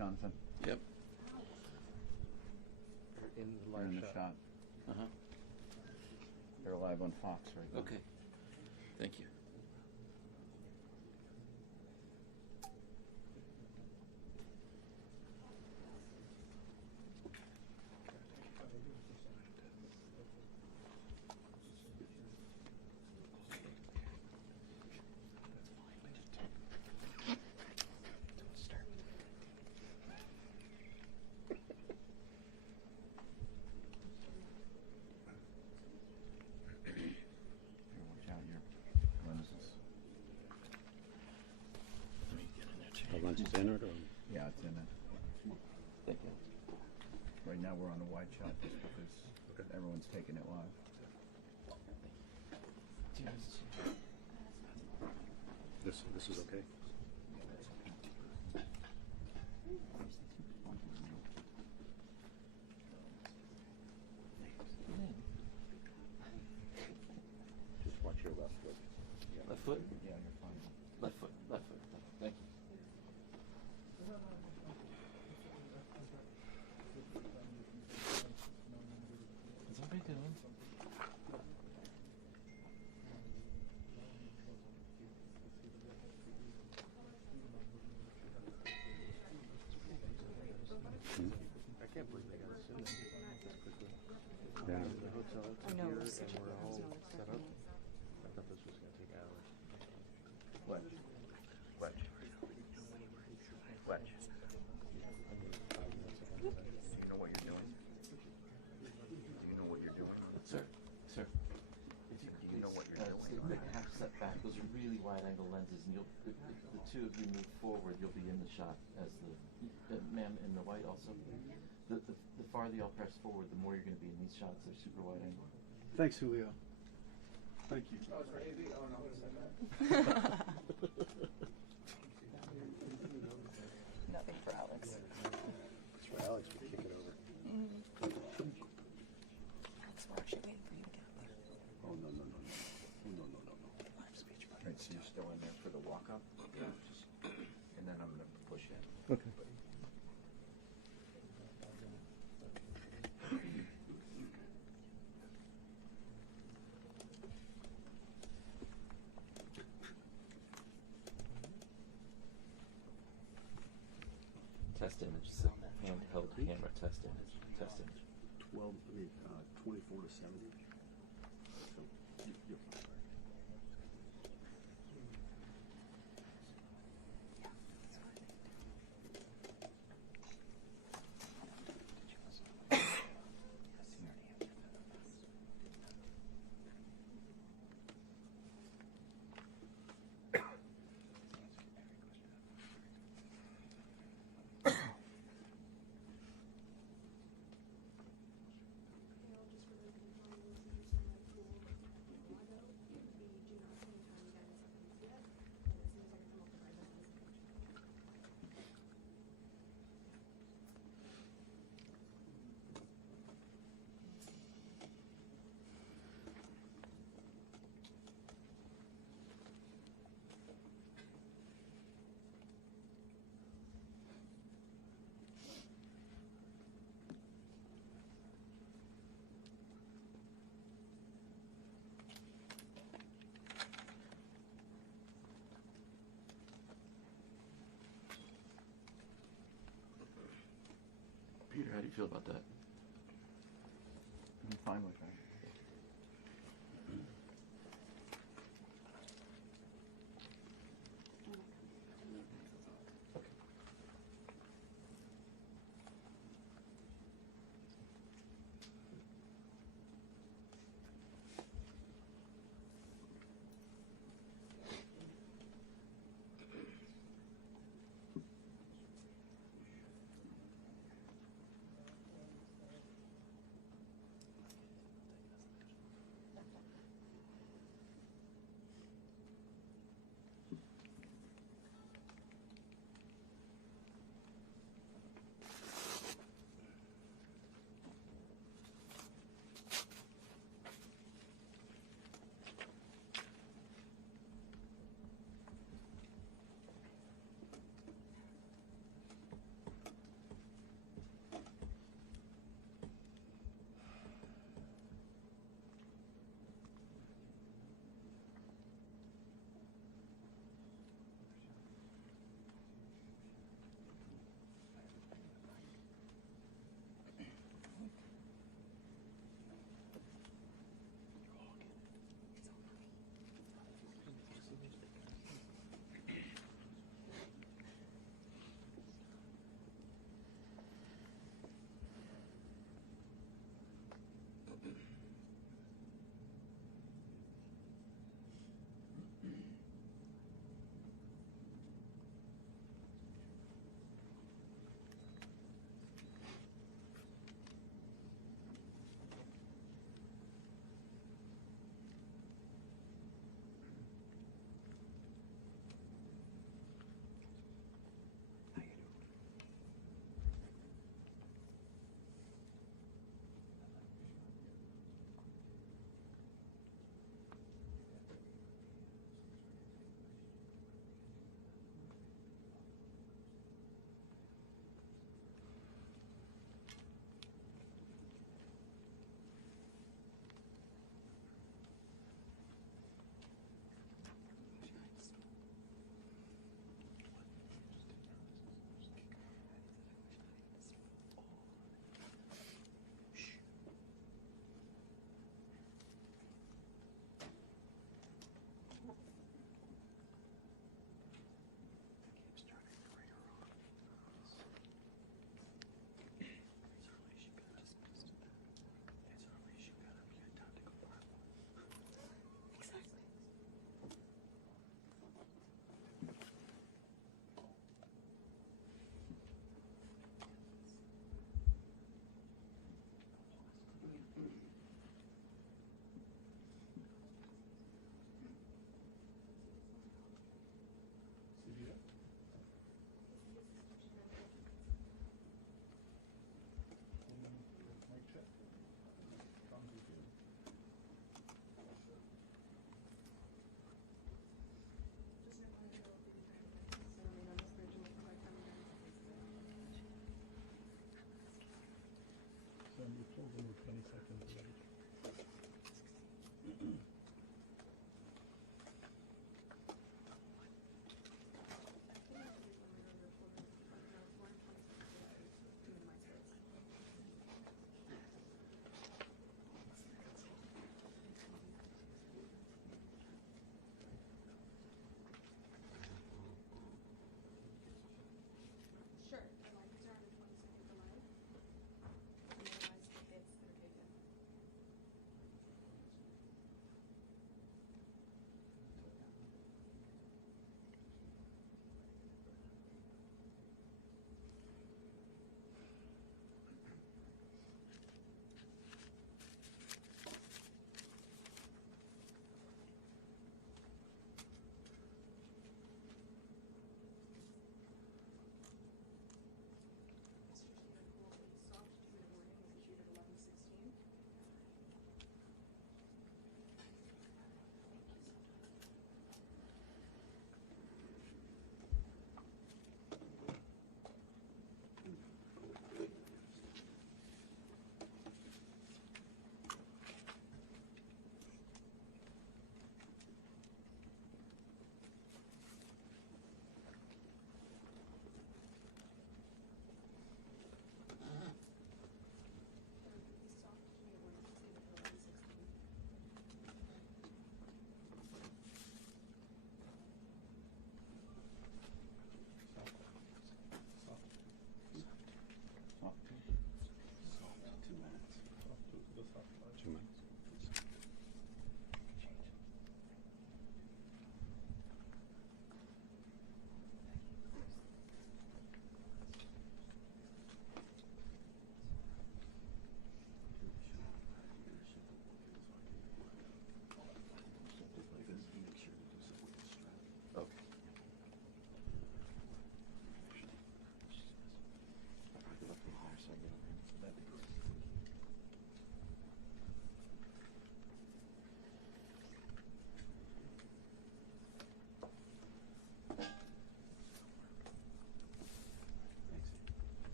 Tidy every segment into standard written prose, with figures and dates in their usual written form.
Jonathan. Yep. They're in the You're live in the shot. Uh-huh. They're live on Fox right now. Okay. Thank you. Here, watch out your lenses. Let me get in there too. The lens is in it, or? Yeah, it's in it. Thank you. Right now we're on a wide shot just because everyone's taking it live. This is okay? Just watch your left foot. Yeah. Left foot? Yeah, you're fine. Left foot. Left foot. Thank you. How's everybody doing? I can't believe they got us in this quickly. Yeah. The hotel I took know, here it was such and a we're all no, it's set not up. me. I thought this was going to take hours. Wedge. Wedge. Wedge. Do you know what you're doing? Do you know what you're doing? Sir. Sir. If you could Do you know what you're doing? take like a half step back. Those are really wide angle lenses, and you'll if the two of you move forward, you'll be in the shot as the ma'am in the white also. The farther y'all press forward, the more you're going to be in these shots. They're super wide angle. Thanks, Julio. Thank you. Nothing for Alex. It's for Alex, we kick it over. Alex, we're actually waiting for you to get up there. Oh, no, no, no, no. Oh, no, no, no, no. Live speech, buddy. Right, so you're still in there for the walk-up? Yeah. And then I'm going to push in. Okay. Test image. Handheld camera test image. Test image. 24 to 70. So, you're fine. Peter, how do you feel about that? I'm fine with that.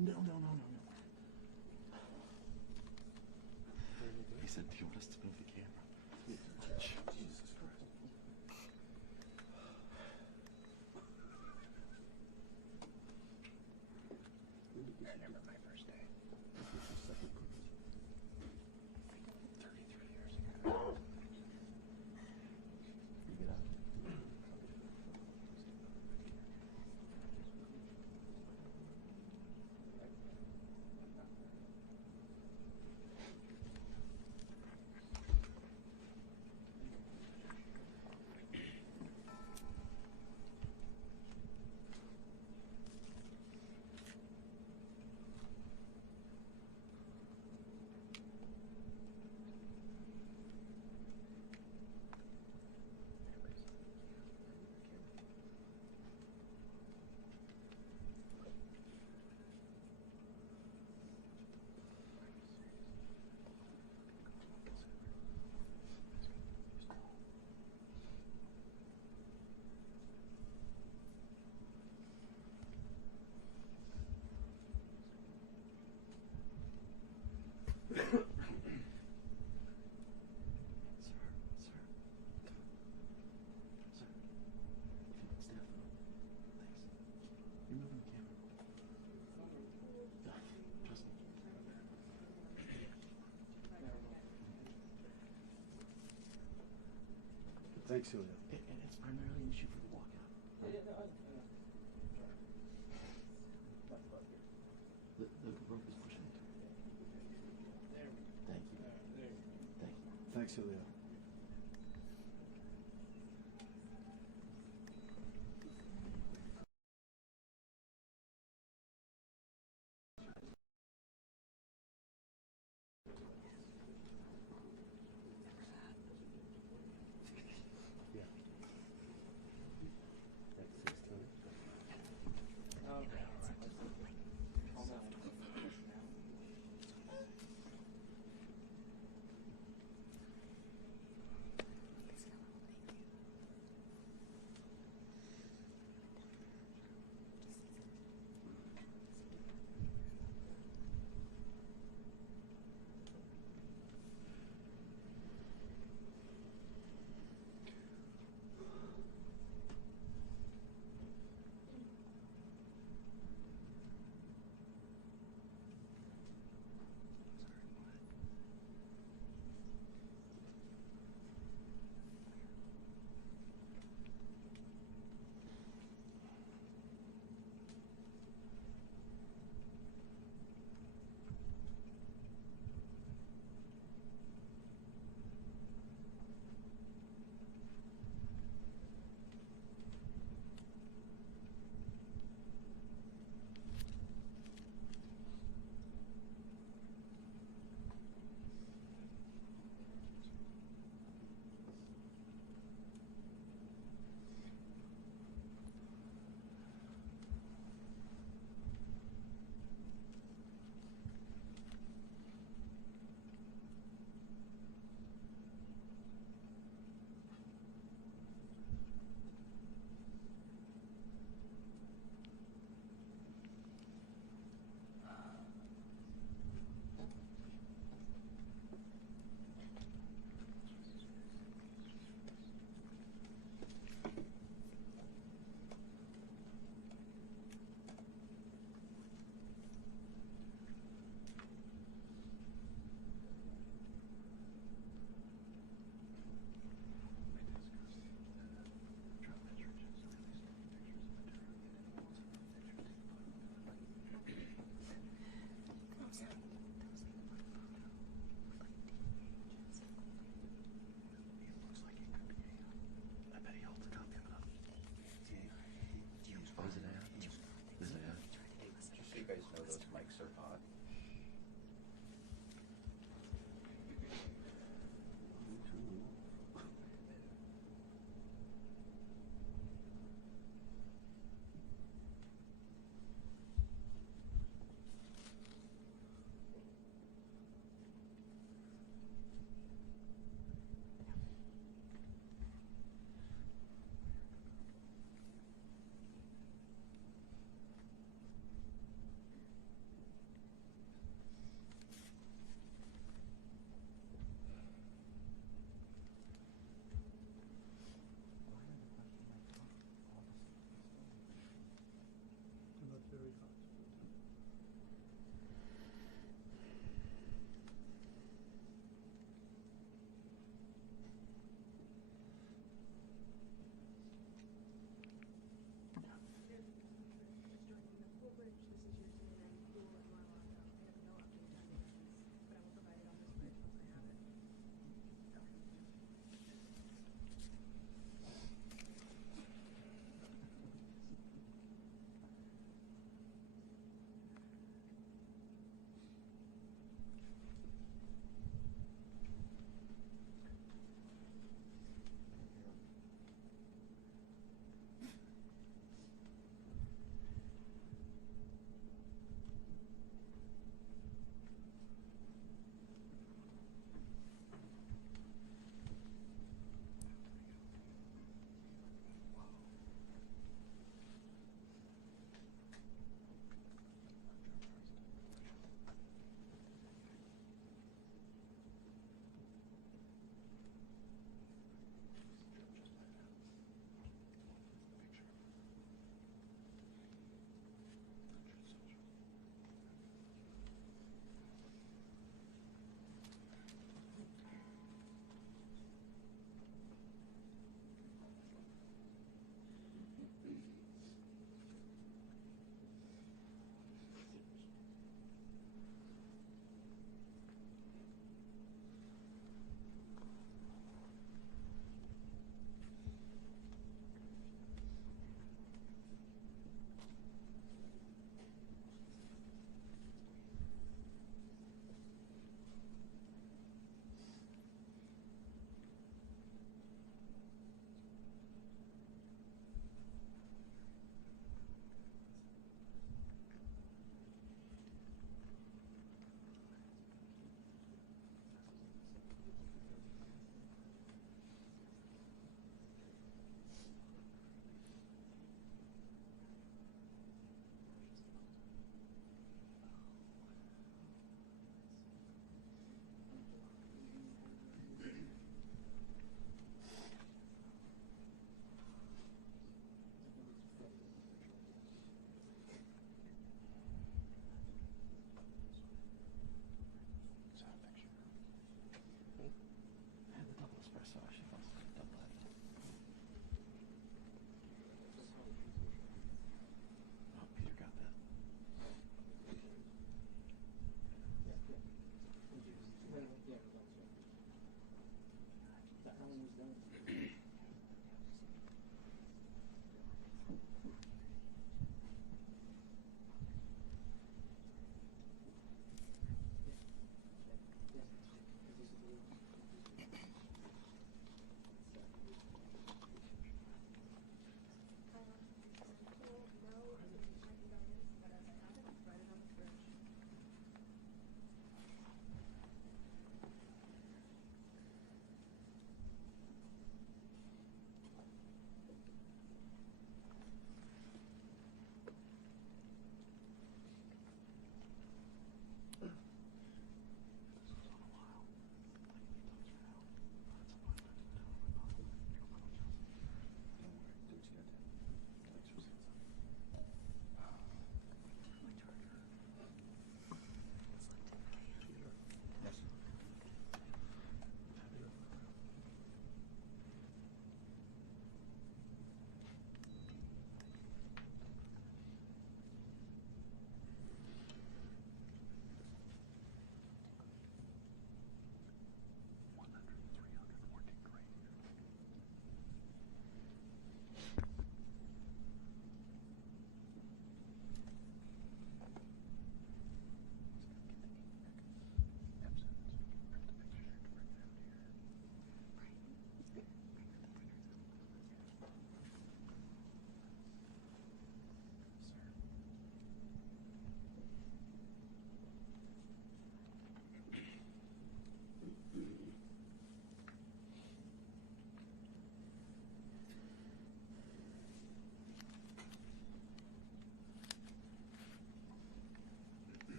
No. He said, do you want us to move the camera? Jesus Christ. I remember my first day. This is the second cookie. 33 years ago. You get out. Thanks, Julio. And it's primarily an issue for the walkout. The rope is pushing it. Thank you. Thank you. Thanks, Julio. Yeah. That's 16.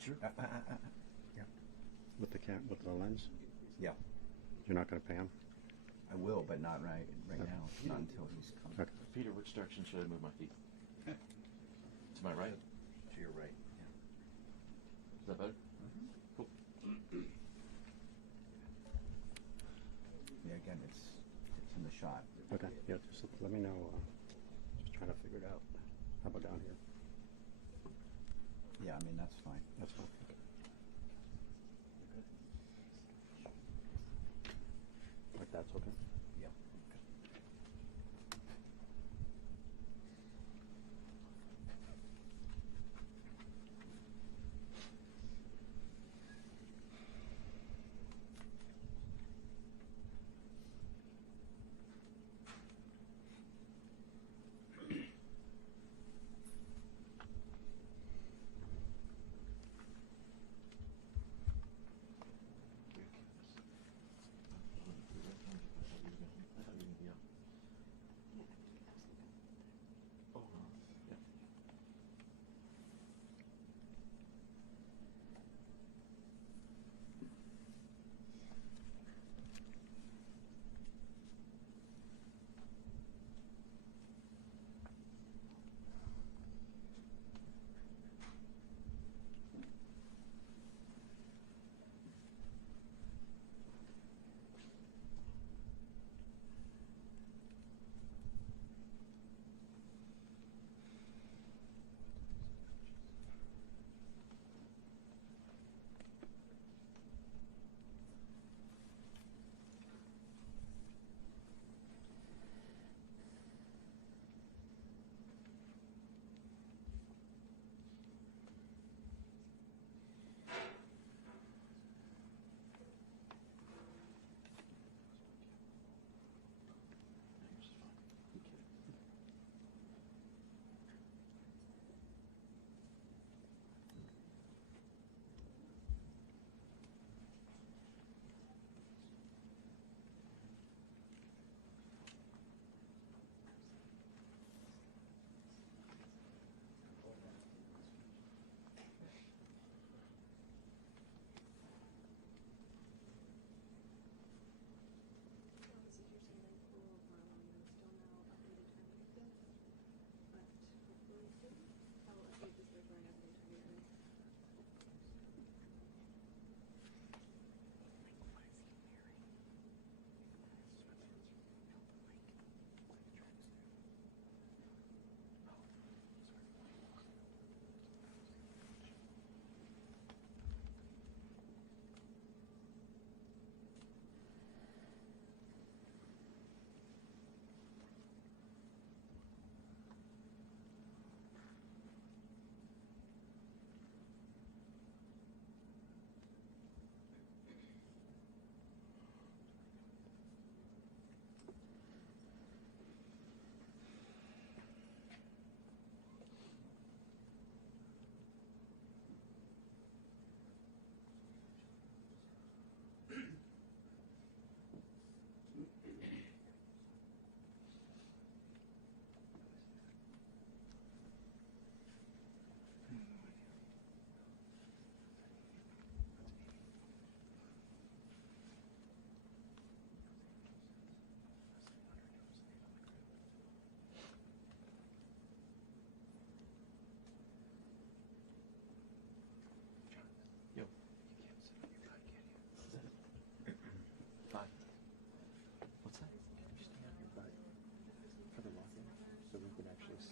it true? Yeah. With the lens? Yeah. You're not going to pay him? I will, but not right now. Not until he's come. Okay. Peter, which direction should I move my feet? To my right? To your right. Yeah. Is that better? Cool. Yeah. Again, it's in the shot. Okay. Yeah, just let me know. Just trying to figure it out. How about down here? Yeah. I mean, that's fine. That's fine. Okay. Like that's okay? Yeah.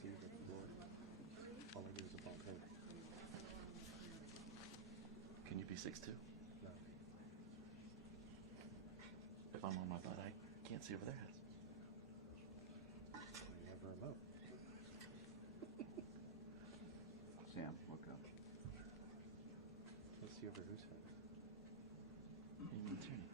see the floor. All I do is a bald head. Can you be 6'2"? No. If I'm on my butt, I can't see over their heads. I never remote. Sam, look up. Let's see over whose head. You mean Tierney?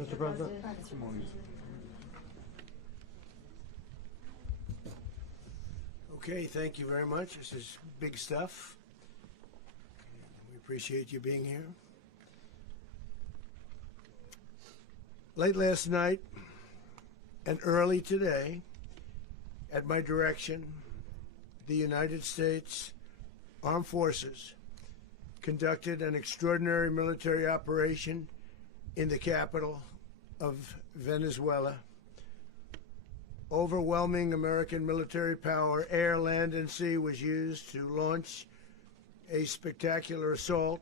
Mr. President? Okay, thank you very much. This is big stuff. We appreciate you being here. Late last night and early today, at my direction, the United States Armed Forces conducted an extraordinary military operation in the capital of Venezuela. Overwhelming American military power, air, land, and sea, was used to launch a spectacular assault.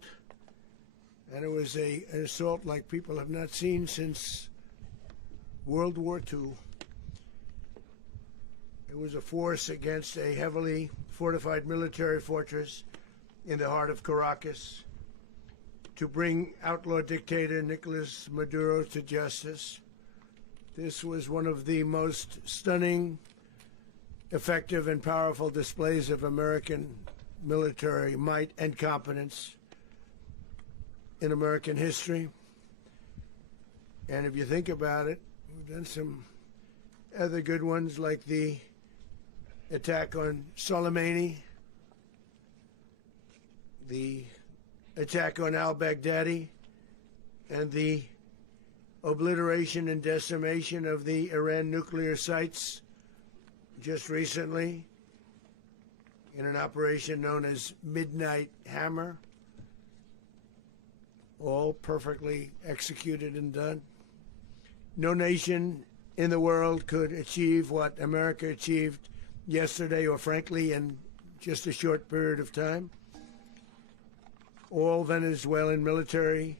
And it was an assault like people have not seen since World War II. It was a force against a heavily fortified military fortress in the heart of Caracas to bring outlaw dictator Nicolas Maduro to justice. This was one of the most stunning, effective, and powerful displays of American military might and competence in American history. And if you think about it, we've done some other good ones, like the attack on Soleimani, the attack on al-Baghdadi, and the obliteration and decimation of the Iran nuclear sites just recently in an operation known as Midnight Hammer, all perfectly executed and done. No nation in the world could achieve what America achieved yesterday, or frankly in just a short period of time. All Venezuelan military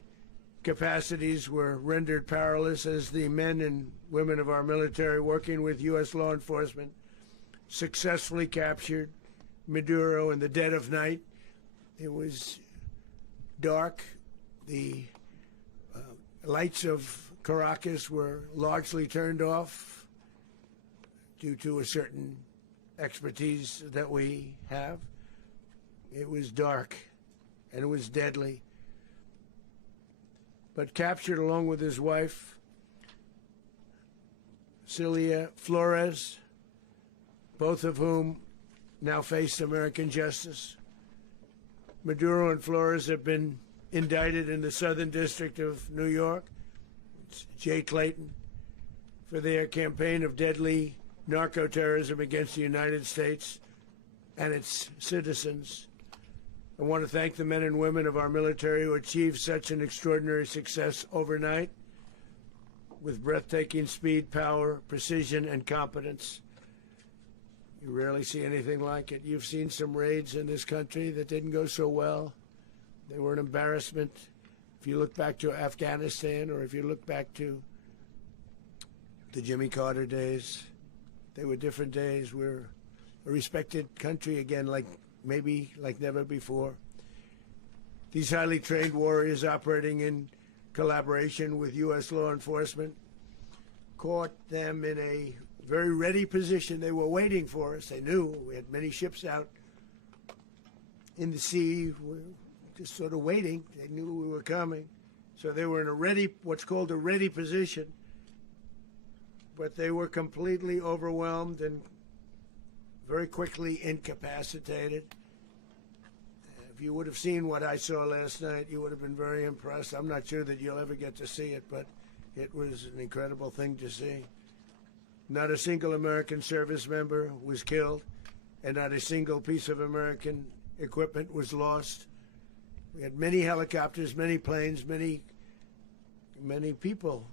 capacities were rendered powerless as the men and women of our military, working with U.S. law enforcement, successfully captured Maduro in the dead of night. It was dark. The lights of Caracas were largely turned off due to a certain expertise that we have. It was dark and it was deadly. But captured along with his wife, Celia Flores, both of whom now face American justice. Maduro and Flores have been indicted in the Southern District of New York, it's Jay Clayton, for their campaign of deadly narco-terrorism against the United States and its citizens. I want to thank the men and women of our military who achieved such an extraordinary success overnight with breathtaking speed, power, precision, and competence. You rarely see anything like it. You've seen some raids in this country that didn't go so well. They were an embarrassment. If you look back to Afghanistan, or if you look back to the Jimmy Carter days, they were different days. We're a respected country again, maybe like never before. These highly trained warriors, operating in collaboration with U.S. law enforcement, caught them in a very ready position. They were waiting for us. They knew we had many ships out in the sea, just sort of waiting. They knew we were coming. So they were in what's called a ready position. But they were completely overwhelmed and very quickly incapacitated. If you would have seen what I saw last night, you would have been very impressed. I'm not sure that you'll ever get to see it, but it was an incredible thing to see. Not a single American service member was killed, and not a single piece of American equipment was lost. We had many helicopters, many planes, many people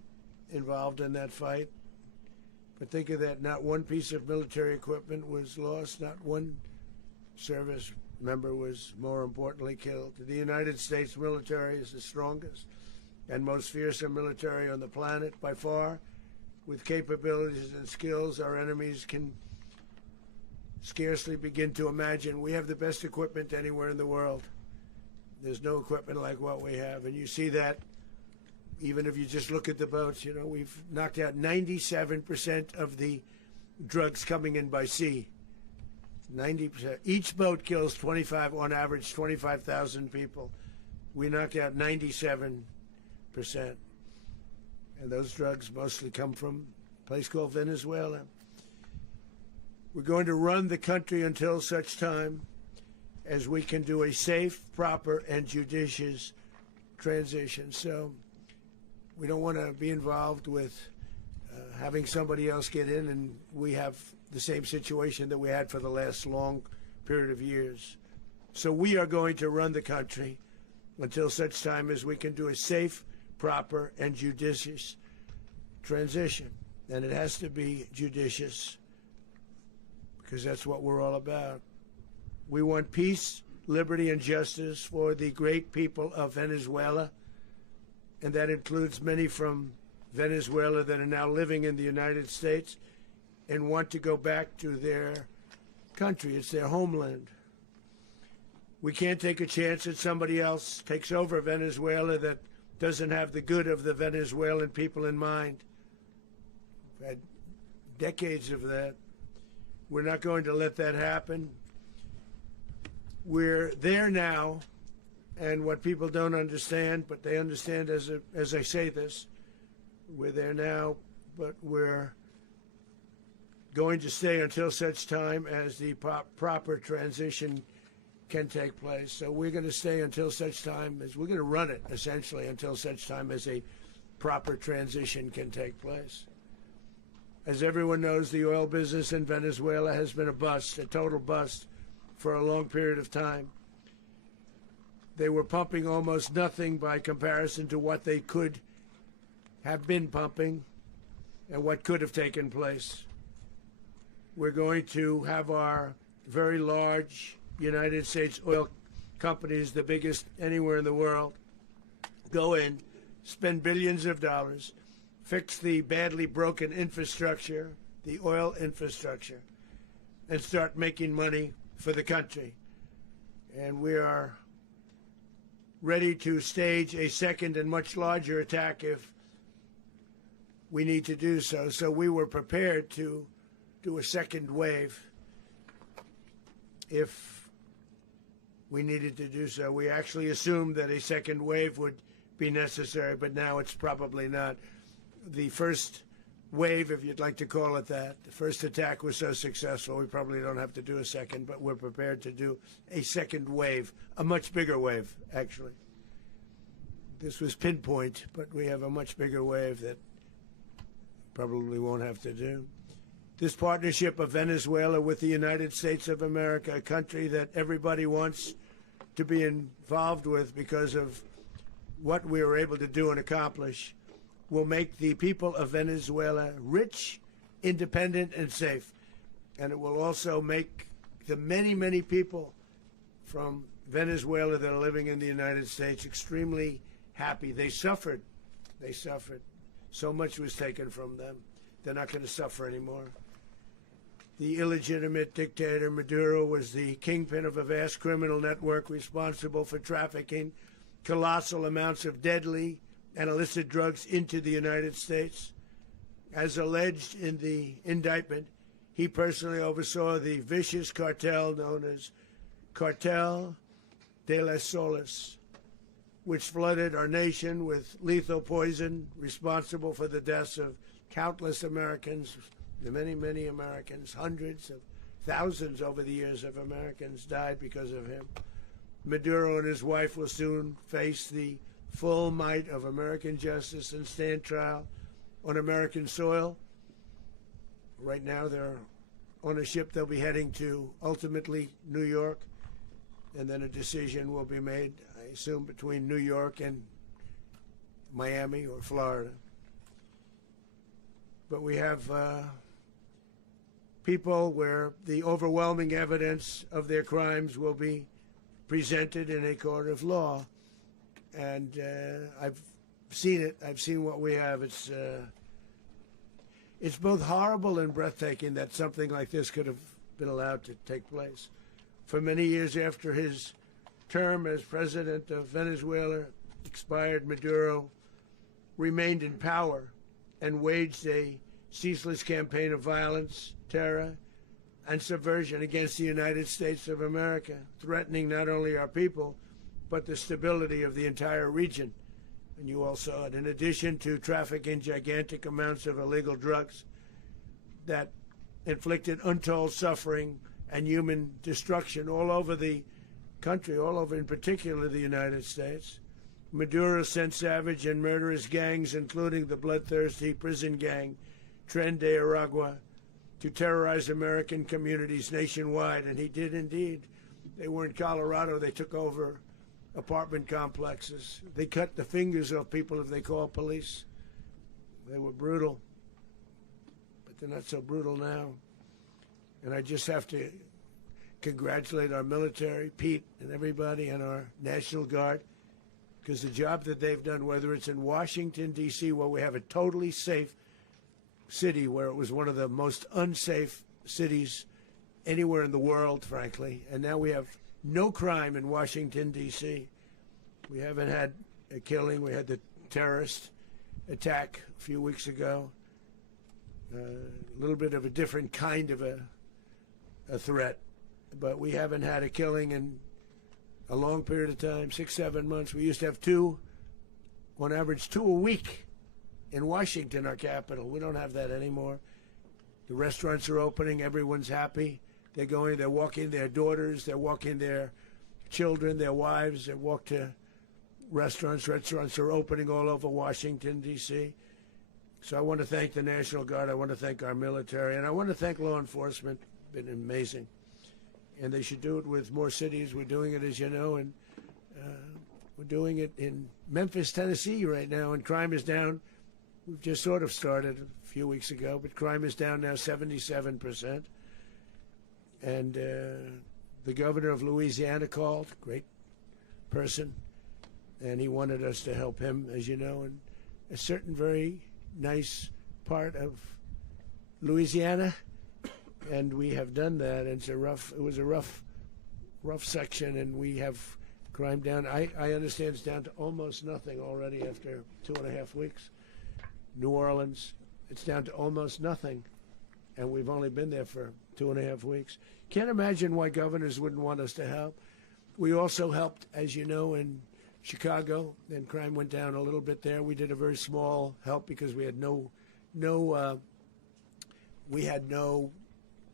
involved in that fight. But think of that, not one piece of military equipment was lost, not one service member was, more importantly, killed. The United States military is the strongest and most fearsome military on the planet by far, with capabilities and skills our enemies can scarcely begin to imagine. We have the best equipment anywhere in the world. There's no equipment like what we have, and you see that even if you just look at the boats. You know, we've knocked out 97% of the drugs coming in by sea. 90%. Each boat kills 25, on average, 25,000 people. We knocked out 97%. And those drugs mostly come from a place called Venezuela. We're going to run the country until such time as we can do a safe, proper, and judicious transition. So we don't want to be involved with having somebody else get in, and we have the same situation that we had for the last long period of years. So we are going to run the country until such time as we can do a safe, proper, and judicious transition. And it has to be judicious because that's what we're all about. We want peace, liberty, and justice for the great people of Venezuela, and that includes many from Venezuela that are now living in the United States and want to go back to their country. It's their homeland. We can't take a chance that somebody else takes over Venezuela that doesn't have the good of the Venezuelan people in mind. We've had decades of that. We're not going to let that happen. We're there now, and what people don't understand, but they understand as I say this, we're there now, but we're going to stay until such time as the proper transition can take place. So we're going to stay until such time as we're going to run it, essentially, until such time as a proper transition can take place. As everyone knows, the oil business in Venezuela has been a bust, a total bust, for a long period of time. They were pumping almost nothing by comparison to what they could have been pumping and what could have taken place. We're going to have our very large United States oil companies, the biggest anywhere in the world, go in, spend billions of dollars, fix the badly broken infrastructure, the oil infrastructure, and start making money for the country. And we are ready to stage a second and much larger attack if we need to do so. So we were prepared to do a second wave if we needed to do so. We actually assumed that a second wave would be necessary, but now it's probably not. The first wave, if you'd like to call it that, the first attack was so successful, we probably don't have to do a second, but we're prepared to do a second wave, a much bigger wave, actually. This was pinpoint, but we have a much bigger wave that probably won't have to do. This partnership of Venezuela with the United States of America, a country that everybody wants to be involved with because of what we were able to do and accomplish, will make the people of Venezuela rich, independent, and safe. And it will also make the many, many people from Venezuela that are living in the United States extremely happy. They suffered. They suffered. So much was taken from them. They're not going to suffer anymore. The illegitimate dictator Maduro was the kingpin of a vast criminal network responsible for trafficking colossal amounts of deadly and illicit drugs into the United States. As alleged in the indictment, he personally oversaw the vicious cartel known as Cartel de las Solas, which flooded our nation with lethal poison, responsible for the deaths of countless Americans, many, many Americans. Hundreds of thousands over the years of Americans died because of him. Maduro and his wife will soon face the full might of American justice and stand trial on American soil. Right now they're on a ship they'll be heading to, ultimately, New York, and then a decision will be made, I assume, between New York and Miami or Florida. But we have people where the overwhelming evidence of their crimes will be presented in a court of law. And I've seen it. I've seen what we have. It's both horrible and breathtaking that something like this could have been allowed to take place. For many years after his term as president of Venezuela expired, Maduro remained in power and waged a ceaseless campaign of violence, terror, and subversion against the United States of America, threatening not only our people, but the stability of the entire region. And you all saw it. In addition to trafficking gigantic amounts of illegal drugs that inflicted untold suffering and human destruction all over the country, all over in particular the United States, Maduro sent savage and murderous gangs, including the bloodthirsty prison gang Tren de Aragua, to terrorize American communities nationwide. And he did indeed. They were in Colorado. They took over apartment complexes. They cut the fingers off people if they called police. They were brutal. But they're not so brutal now. And I just have to congratulate our military, Pete and everybody, and our National Guard, because the job that they've done, whether it's in Washington, D.C., where we have a totally safe city, where it was one of the most unsafe cities anywhere in the world, frankly, and now we have no crime in Washington, D.C. We haven't had a killing. We had the terrorist attack a few weeks ago. A little bit of a different kind of a threat, but we haven't had a killing in a long period of time, 6-7 months. We used to have two, on average, 2 a week in Washington, our capital. We don't have that anymore. The restaurants are opening. Everyone's happy. They're going, they're walking their daughters, they're walking their children, their wives. They walk to restaurants. Restaurants are opening all over Washington, D.C. So I want to thank the National Guard. I want to thank our military. And I want to thank law enforcement. It's been amazing. And they should do it with more cities. We're doing it, as you know, and we're doing it in Memphis, Tennessee right now, and crime is down. We've just sort of started a few weeks ago, but crime is down now 77%. And the governor of Louisiana called, great person, and he wanted us to help him, as you know, in a certain very nice part of Louisiana. And we have done that. And it was a rough section, and we have crime down. I understand it's down to almost nothing already after 2.5 weeks. New Orleans, it's down to almost nothing, and we've only been there for 2.5 weeks. Can't imagine why governors wouldn't want us to help. We also helped, as you know, in Chicago, and crime went down a little bit there. We did a very small help because we had no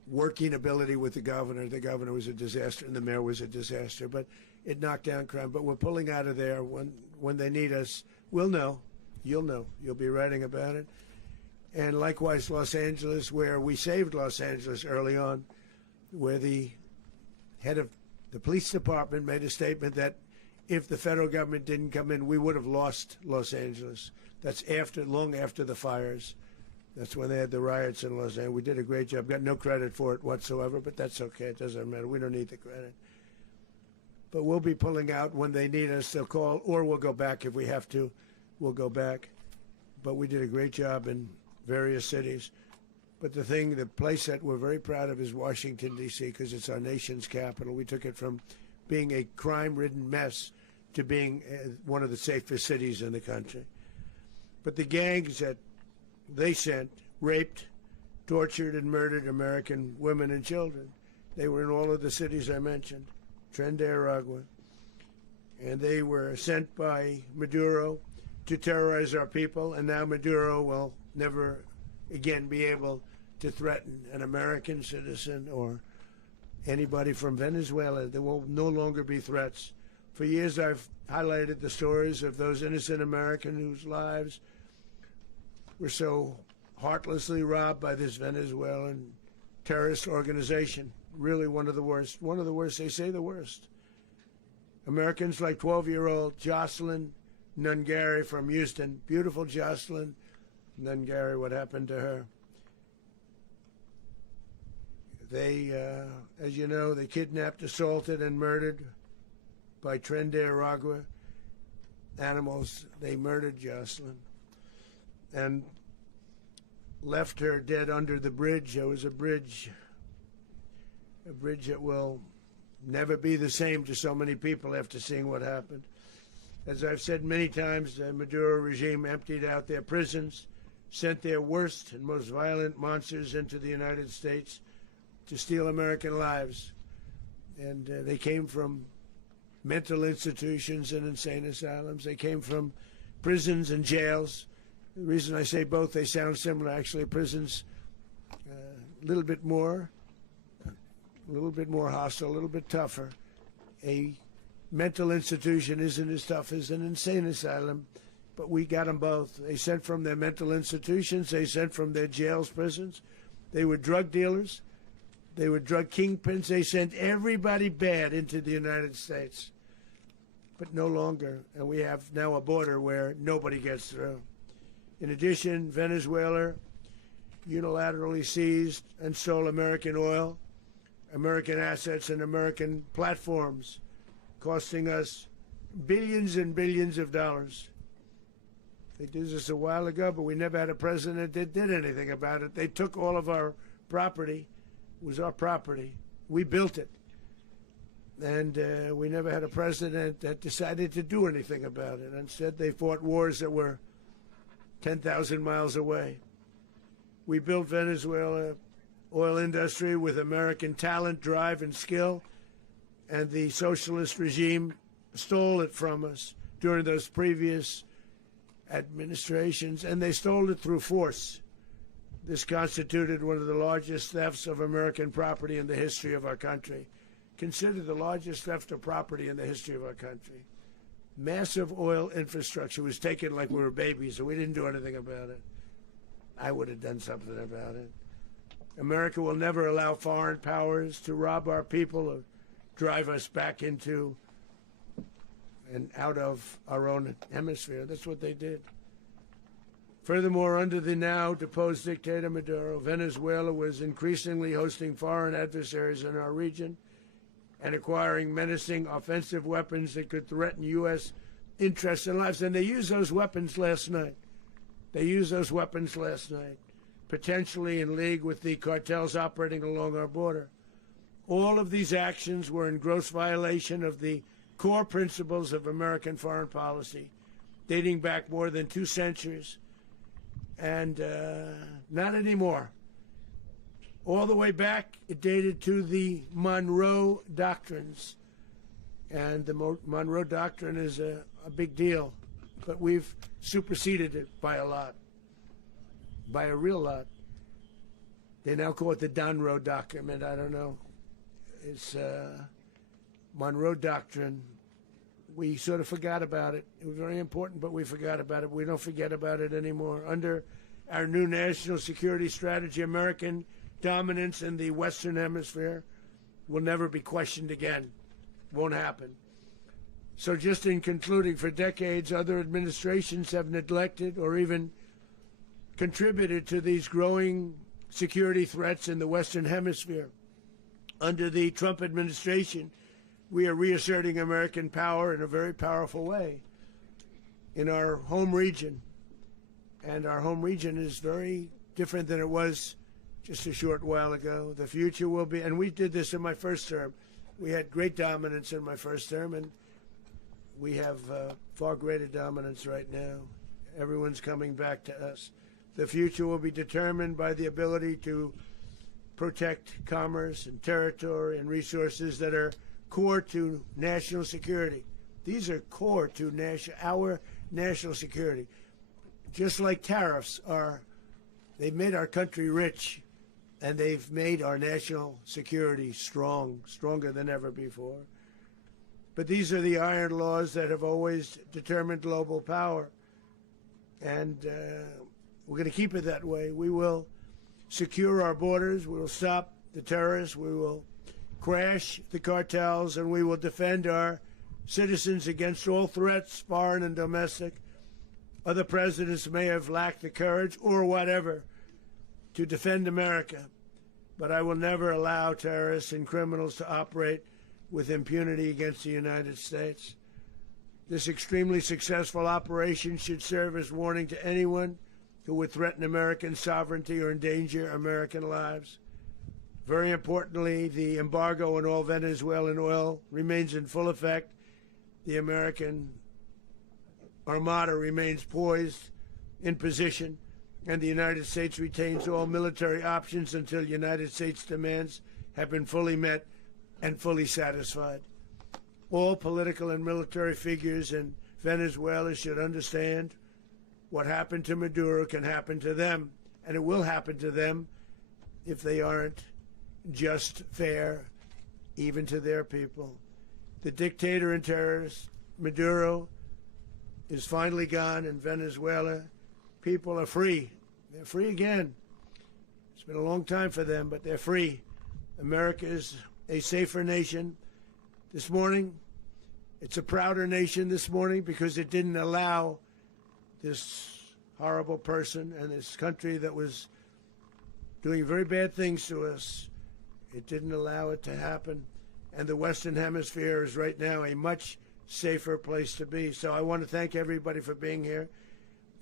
working ability with the governor. The governor was a disaster, and the mayor was a disaster. But it knocked down crime. But we're pulling out of there. When they need us, we'll know. You'll know. You'll be writing about it. And likewise, Los Angeles, where we saved Los Angeles early on, where the head of the police department made a statement that if the federal government didn't come in, we would have lost Los Angeles. That's long after the fires. That's when they had the riots in Los Angeles. We did a great job. Got no credit for it whatsoever, but that's okay. It doesn't matter. We don't need the credit. But we'll be pulling out when they need us. They'll call, or we'll go back if we have to. We'll go back. But we did a great job in various cities. But the place that we're very proud of is Washington, D.C., because it's our nation's capital. We took it from being a crime-ridden mess to being one of the safest cities in the country. But the gangs that they sent raped, tortured, and murdered American women and children. They were in all of the cities I mentioned, Tren de Aragua. And they were sent by Maduro to terrorize our people, and now Maduro will never again be able to threaten an American citizen or anybody from Venezuela. There will no longer be threats. For years I've highlighted the stories of those innocent Americans whose lives were so heartlessly robbed by this Venezuelan terrorist organization. Really one of the worst. One of the worst, they say the worst. Americans like 12-year-old Jocelyn Nungari from Houston. Beautiful Jocelyn Nungari, what happened to her? They, as you know, they kidnapped, assaulted, and murdered by Tren de Aragua animals. They murdered Jocelyn and left her dead under the bridge. There was a bridge that will never be the same to so many people after seeing what happened. As I've said many times, the Maduro regime emptied out their prisons, sent their worst and most violent monsters into the United States, to steal American lives. And they came from mental institutions and insane asylums. They came from prisons and jails. The reason I say both, they sound similar. Actually, prisons a little bit more hostile, a little bit tougher. A mental institution isn't as tough as an insane asylum, but we got them both. They sent from their mental institutions. They sent from their jails, prisons. They were drug dealers. They were drug kingpins. They sent everybody bad into the United States, but no longer. And we have now a border where nobody gets through. In addition, Venezuela unilaterally seized and stole American oil, American assets, and American platforms, costing us billions and billions of dollars. They did this a while ago, but we never had a president that did anything about it. They took all of our property. It was our property. We built it. And we never had a president that decided to do anything about it. Instead, they fought wars that were 10,000 miles away. We built Venezuela oil industry with American talent, drive, and skill, and the socialist regime stole it from us during those previous administrations, and they stole it through force. This constituted one of the largest thefts of American property in the history of our country. Considered the largest theft of property in the history of our country. Massive oil infrastructure was taken like we were babies, and we didn't do anything about it. I would have done something about it. America will never allow foreign powers to rob our people or drive us back into and out of our own hemisphere. That's what they did. Furthermore, under the now deposed dictator Maduro, Venezuela was increasingly hosting foreign adversaries in our region and acquiring menacing offensive weapons that could threaten U.S. interests and lives. And they used those weapons last night. Potentially in league with the cartels operating along our border. All of these actions were in gross violation of the core principles of American foreign policy, dating back more than 2 centuries, and not anymore. All the way back, it dated to the Monroe Doctrines, and the Monroe Doctrine is a big deal, but we've superseded it by a lot, by a real lot. They now call it the Monroe Document. I don't know. It's Monroe Doctrine. We sort of forgot about it. It was very important, but we forgot about it. We don't forget about it anymore. Under our new national security strategy, American dominance in the Western Hemisphere will never be questioned again. Won't happen. So just in concluding, for decades, other administrations have neglected or even contributed to these growing security threats in the Western Hemisphere. Under the Trump administration, we are reasserting American power in a very powerful way in our home region. And our home region is very different than it was just a short while ago. The future will be, and we did this in my first term. We had great dominance in my first term, and we have far greater dominance right now. Everyone's coming back to us. The future will be determined by the ability to protect commerce and territory and resources that are core to national security. These are core to our national security. Just like tariffs are, they've made our country rich, and they've made our national security stronger than ever before. But these are the iron laws that have always determined global power, and we're going to keep it that way. We will secure our borders, we will stop the terrorists, we will crash the cartels, and we will defend our citizens against all threats, foreign and domestic. Other presidents may have lacked the courage or whatever to defend America, but I will never allow terrorists and criminals to operate with impunity against the United States. This extremely successful operation should serve as warning to anyone who would threaten American sovereignty or endanger American lives. Very importantly, the embargo on all Venezuelan oil remains in full effect. The American Armada remains poised in position, and the United States retains all military options until United States demands have been fully met and fully satisfied. All political and military figures in Venezuela should understand what happened to Maduro can happen to them, and it will happen to them if they aren't just fair, even to their people. The dictator and terrorist, Maduro, is finally gone in Venezuela. People are free. They're free again. It's been a long time for them, but they're free. America is a safer nation. This morning, it's a prouder nation this morning because it didn't allow this horrible person and this country that was doing very bad things to us. It didn't allow it to happen. And the Western Hemisphere is right now a much safer place to be. So I want to thank everybody for being here.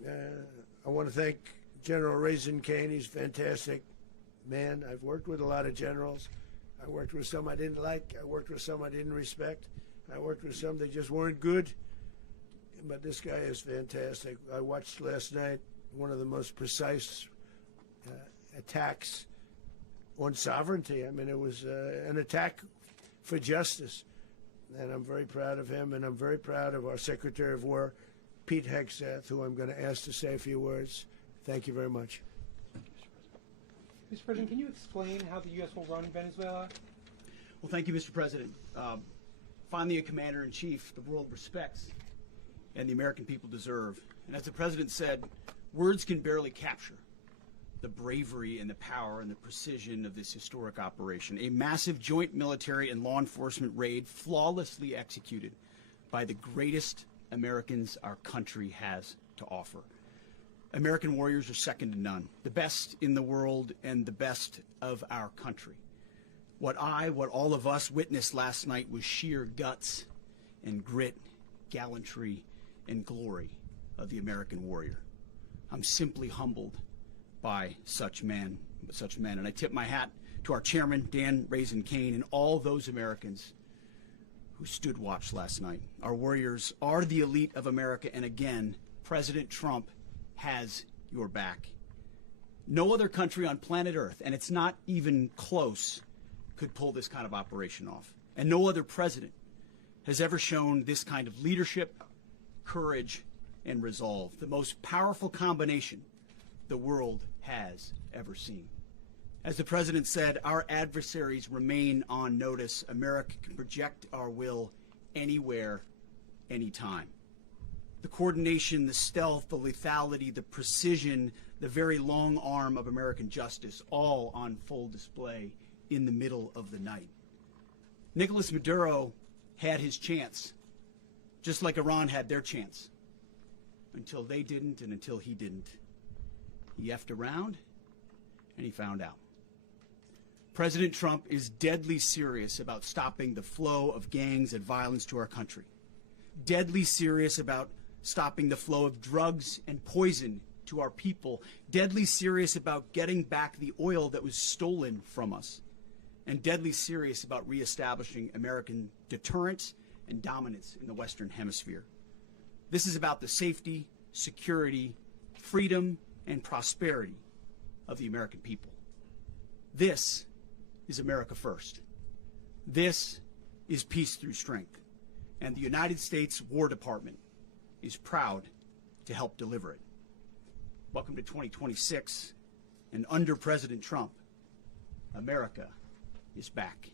I want to thank General Raisin Kane. He's a fantastic man. I've worked with a lot of generals. I worked with some I didn't like. I worked with some I didn't respect. I worked with some that just weren't good. But this guy is fantastic. I watched last night one of the most precise attacks on sovereignty. I mean, it was an attack for justice. And I'm very proud of him, and I'm very proud of our Secretary of War, Pete Hegseth, who I'm going to ask to say a few words. Thank you very much. Mr. President, can you explain how the U.S. will run Venezuela? Well, thank you, Mr. President. Finally, a commander-in-chief the world respects and the American people deserve. And as the President said, words can barely capture the bravery and the power and the precision of this historic operation. A massive joint military and law enforcement raid flawlessly executed by the greatest Americans our country has to offer. American warriors are second to none, the best in the world and the best of our country. What all of us witnessed last night was sheer guts and grit, gallantry, and glory of the American warrior. I'm simply humbled by such men, and I tip my hat to our chairman, Dan Raisin Kane, and all those Americans who stood watch last night. Our warriors are the elite of America, and again, President Trump has your back. No other country on planet Earth, and it's not even close, could pull this kind of operation off. And no other president has ever shown this kind of leadership, courage, and resolve. The most powerful combination the world has ever seen. As the President said, our adversaries remain on notice. America can project our will anywhere, anytime. The coordination, the stealth, the lethality, the precision, the very long arm of American justice, all on full display in the middle of the night. Nicolas Maduro had his chance, just like Iran had their chance, until they didn't and until he didn't. He effed around, and he found out. President Trump is deadly serious about stopping the flow of gangs and violence to our country. Deadly serious about stopping the flow of drugs and poison to our people. Deadly serious about getting back the oil that was stolen from us. And deadly serious about reestablishing American deterrence and dominance in the Western Hemisphere. This is about the safety, security, freedom, and prosperity of the American people. This is America first. This is peace through strength. And the United States War Department is proud to help deliver it. Welcome to 2026, and under President Trump, America is back.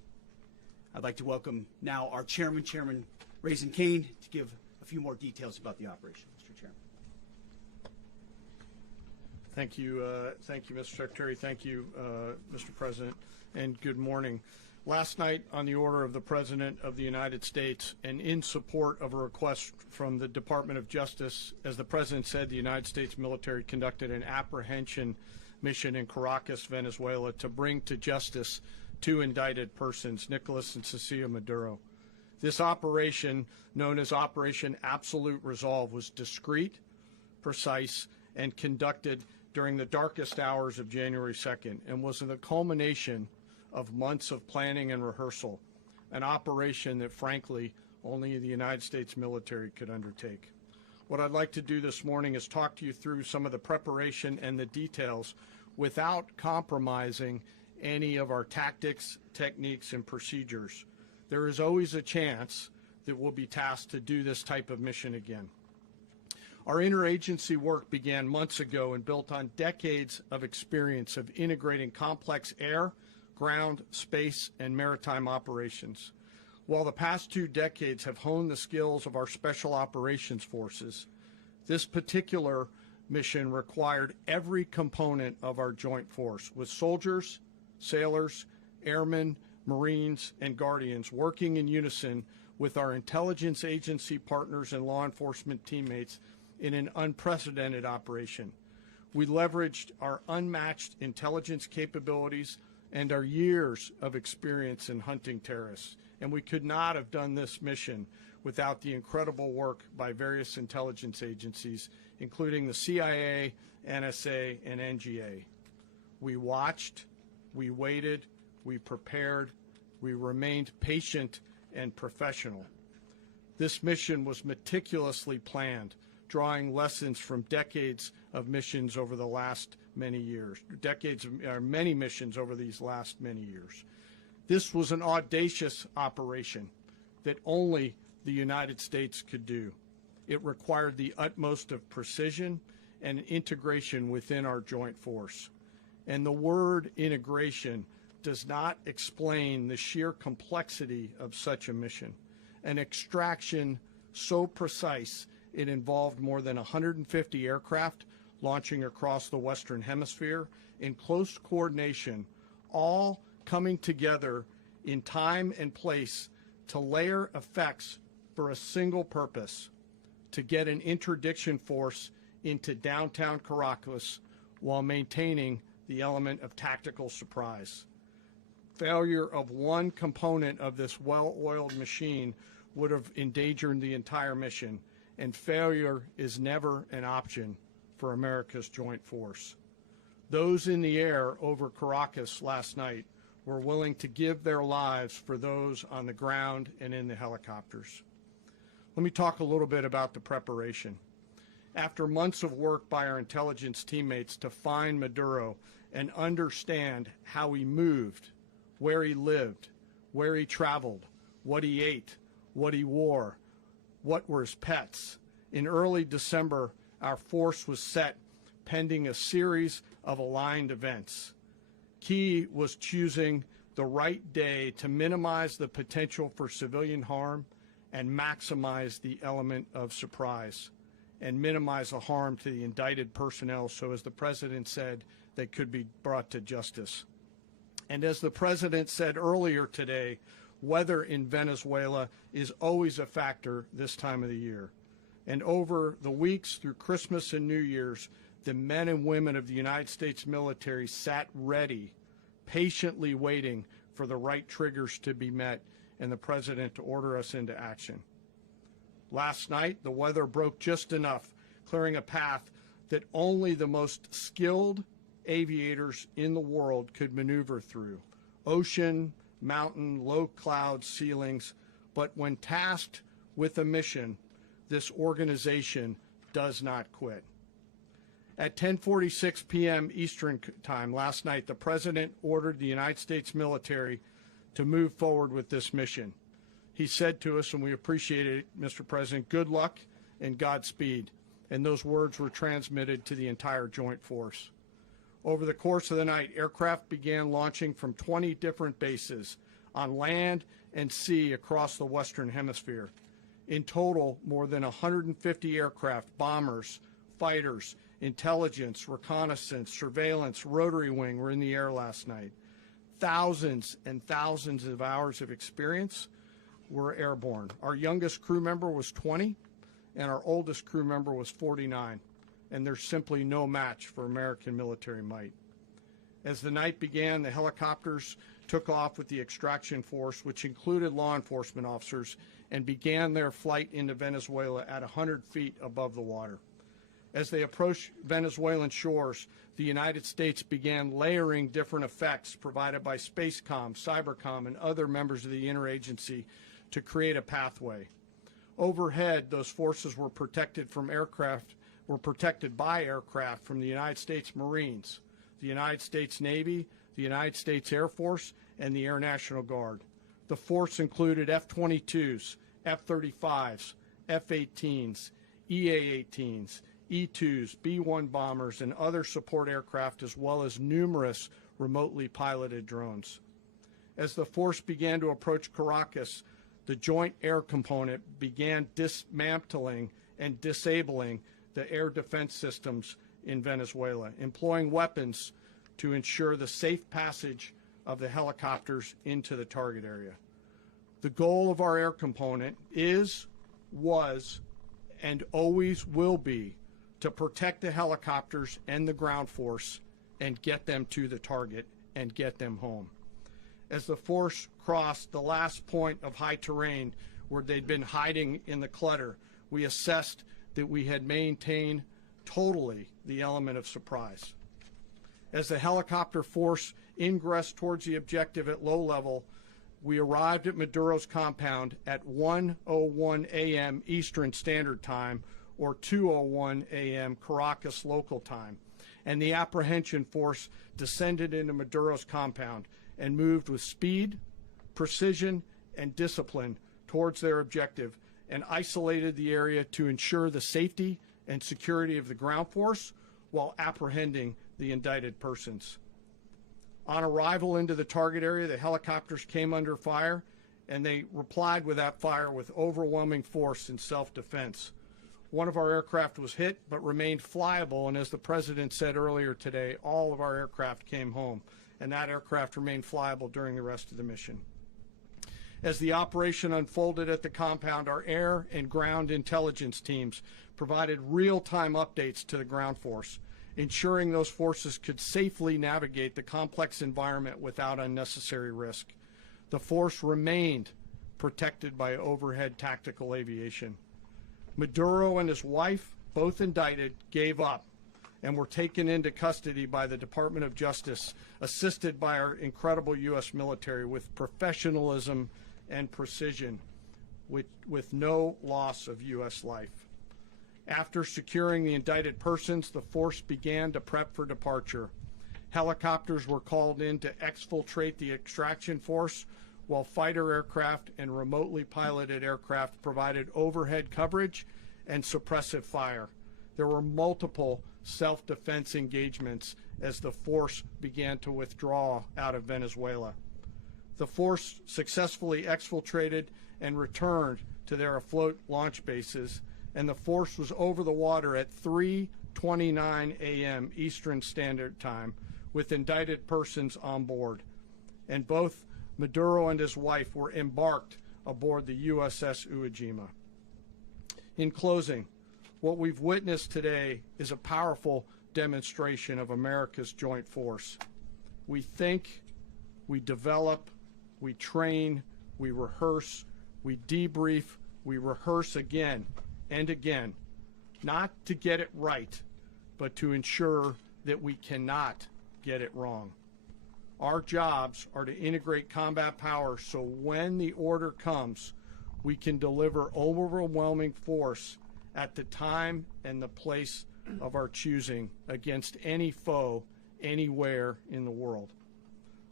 I'd like to welcome now our chairman, Chairman Raisin Kane, to give a few more details about the operation. Mr. Chairman. Thank you, Mr. Secretary. Thank you, Mr. President, and good morning. Last night, on the order of the President of the United States and in support of a request from the Department of Justice, as the President said, the United States military conducted an apprehension mission in Caracas, Venezuela, to bring to justice two indicted persons, Nicolas and Cecilia Maduro. This operation, known as Operation Absolute Resolve, was discreet, precise, and conducted during the darkest hours of January 2nd and was the culmination of months of planning and rehearsal, an operation that, frankly, only the United States military could undertake. What I'd like to do this morning is talk to you through some of the preparation and the details without compromising any of our tactics, techniques, and procedures. There is always a chance that we'll be tasked to do this type of mission again. Our interagency work began months ago and built on decades of experience of integrating complex air, ground, space, and maritime operations. While the past 2 decades have honed the skills of our special operations forces, this particular mission required every component of our joint force, with soldiers, sailors, airmen, Marines, and Guardians working in unison with our intelligence agency partners and law enforcement teammates in an unprecedented operation. We leveraged our unmatched intelligence capabilities and our years of experience in hunting terrorists, and we could not have done this mission without the incredible work by various intelligence agencies, including the CIA, NSA, and NGA. We watched, we waited, we prepared, we remained patient and professional. This mission was meticulously planned, drawing lessons from decades of missions over the last many years, many missions over these last many years. This was an audacious operation that only the United States could do. It required the utmost of precision and integration within our joint force. And the word integration does not explain the sheer complexity of such a mission. An extraction so precise it involved more than 150 aircraft launching across the Western Hemisphere in close coordination, all coming together in time and place to layer effects for a single purpose: to get an interdiction force into downtown Caracas while maintaining the element of tactical surprise. Failure of one component of this well-oiled machine would have endangered the entire mission, and failure is never an option for America's joint force. Those in the air over Caracas last night were willing to give their lives for those on the ground and in the helicopters. Let me talk a little bit about the preparation. After months of work by our intelligence teammates to find Maduro and understand how he moved, where he lived, where he traveled, what he ate, what he wore, what were his pets, in early December, our force was set pending a series of aligned events. Key was choosing the right day to minimize the potential for civilian harm and maximize the element of surprise, and minimize the harm to the indicted personnel so, as the President said, they could be brought to justice. And as the President said earlier today, weather in Venezuela is always a factor this time of the year. And over the weeks through Christmas and New Year's, the men and women of the United States military sat ready, patiently waiting for the right triggers to be met and the President to order us into action. Last night, the weather broke just enough, clearing a path that only the most skilled aviators in the world could maneuver through. Ocean, mountain, low cloud ceilings, but when tasked with a mission, this organization does not quit. At 10:46 p.m. Eastern Time last night, the President ordered the United States military to move forward with this mission. He said to us, and we appreciate it, Mr. President, good luck and Godspeed. And those words were transmitted to the entire joint force. Over the course of the night, aircraft began launching from 20 different bases on land and sea across the Western Hemisphere. In total, more than 150 aircraft, bombers, fighters, intelligence, reconnaissance, surveillance, rotary wing were in the air last night. Thousands and thousands of hours of experience were airborne. Our youngest crew member was 20, and our oldest crew member was 49. And there's simply no match for American military might. As the night began, the helicopters took off with the extraction force, which included law enforcement officers, and began their flight into Venezuela at 100 feet above the water. As they approached Venezuelan shores, the United States began layering different effects provided by Spacecom, Cybercom, and other members of the interagency to create a pathway. Overhead, those forces were protected by aircraft from the United States Marines, the United States Navy, the United States Air Force, and the Air National Guard. The force included F-22s, F-35s, F-18s, EA-18s, E-2s, B-1 bombers, and other support aircraft, as well as numerous remotely piloted drones. As the force began to approach Caracas, the Joint Air Component began dismantling and disabling the air defense systems in Venezuela, employing weapons to ensure the safe passage of the helicopters into the target area. The goal of our air component is, was, and always will be to protect the helicopters and the ground force and get them to the target and get them home. As the force crossed the last point of high terrain where they'd been hiding in the clutter, we assessed that we had maintained totally the element of surprise. As the helicopter force ingressed towards the objective at low level, we arrived at Maduro's compound at 1:01 a.m. Eastern Standard Time, or 2:01 a.m. Caracas local time, and the apprehension force descended into Maduro's compound and moved with speed, precision, and discipline towards their objective, and isolated the area to ensure the safety and security of the ground force while apprehending the indicted persons. On arrival into the target area, the helicopters came under fire, and they replied with that fire with overwhelming force in self-defense. One of our aircraft was hit but remained flyable, and as the President said earlier today, all of our aircraft came home, and that aircraft remained flyable during the rest of the mission. As the operation unfolded at the compound, our air and ground intelligence teams provided real-time updates to the ground force, ensuring those forces could safely navigate the complex environment without unnecessary risk. The force remained protected by overhead tactical aviation. Maduro and his wife, both indicted, gave up and were taken into custody by the Department of Justice, assisted by our incredible U.S. military with professionalism and precision, with no loss of U.S. life. After securing the indicted persons, the force began to prep for departure. Helicopters were called in to exfiltrate the extraction force, while fighter aircraft and remotely piloted aircraft provided overhead coverage and suppressive fire. There were multiple self-defense engagements as the force began to withdraw out of Venezuela. The force successfully exfiltrated and returned to their afloat launch bases, and the force was over the water at 3:29 a.m. Eastern Standard Time with indicted persons on board. And both Maduro and his wife were embarked aboard the USS Iwo Jima. In closing, what we've witnessed today is a powerful demonstration of America's joint force. We think, we develop, we train, we rehearse, we debrief, we rehearse again and again, not to get it right, but to ensure that we cannot get it wrong. Our jobs are to integrate combat power so when the order comes, we can deliver overwhelming force at the time and the place of our choosing against any foe anywhere in the world.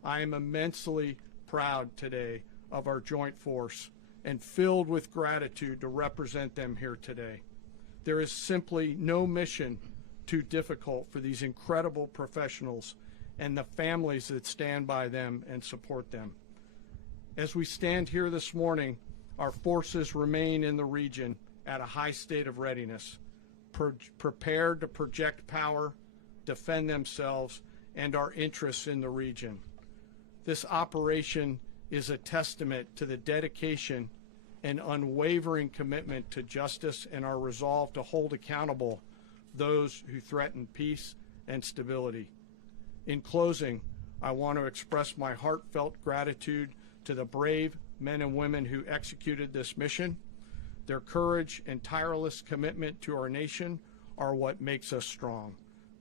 I am immensely proud today of our joint force and filled with gratitude to represent them here today. There is simply no mission too difficult for these incredible professionals and the families that stand by them and support them. As we stand here this morning, our forces remain in the region at a high state of readiness, prepared to project power, defend themselves, and our interests in the region. This operation is a testament to the dedication and unwavering commitment to justice and our resolve to hold accountable those who threaten peace and stability. In closing, I want to express my heartfelt gratitude to the brave men and women who executed this mission. Their courage and tireless commitment to our nation are what makes us strong.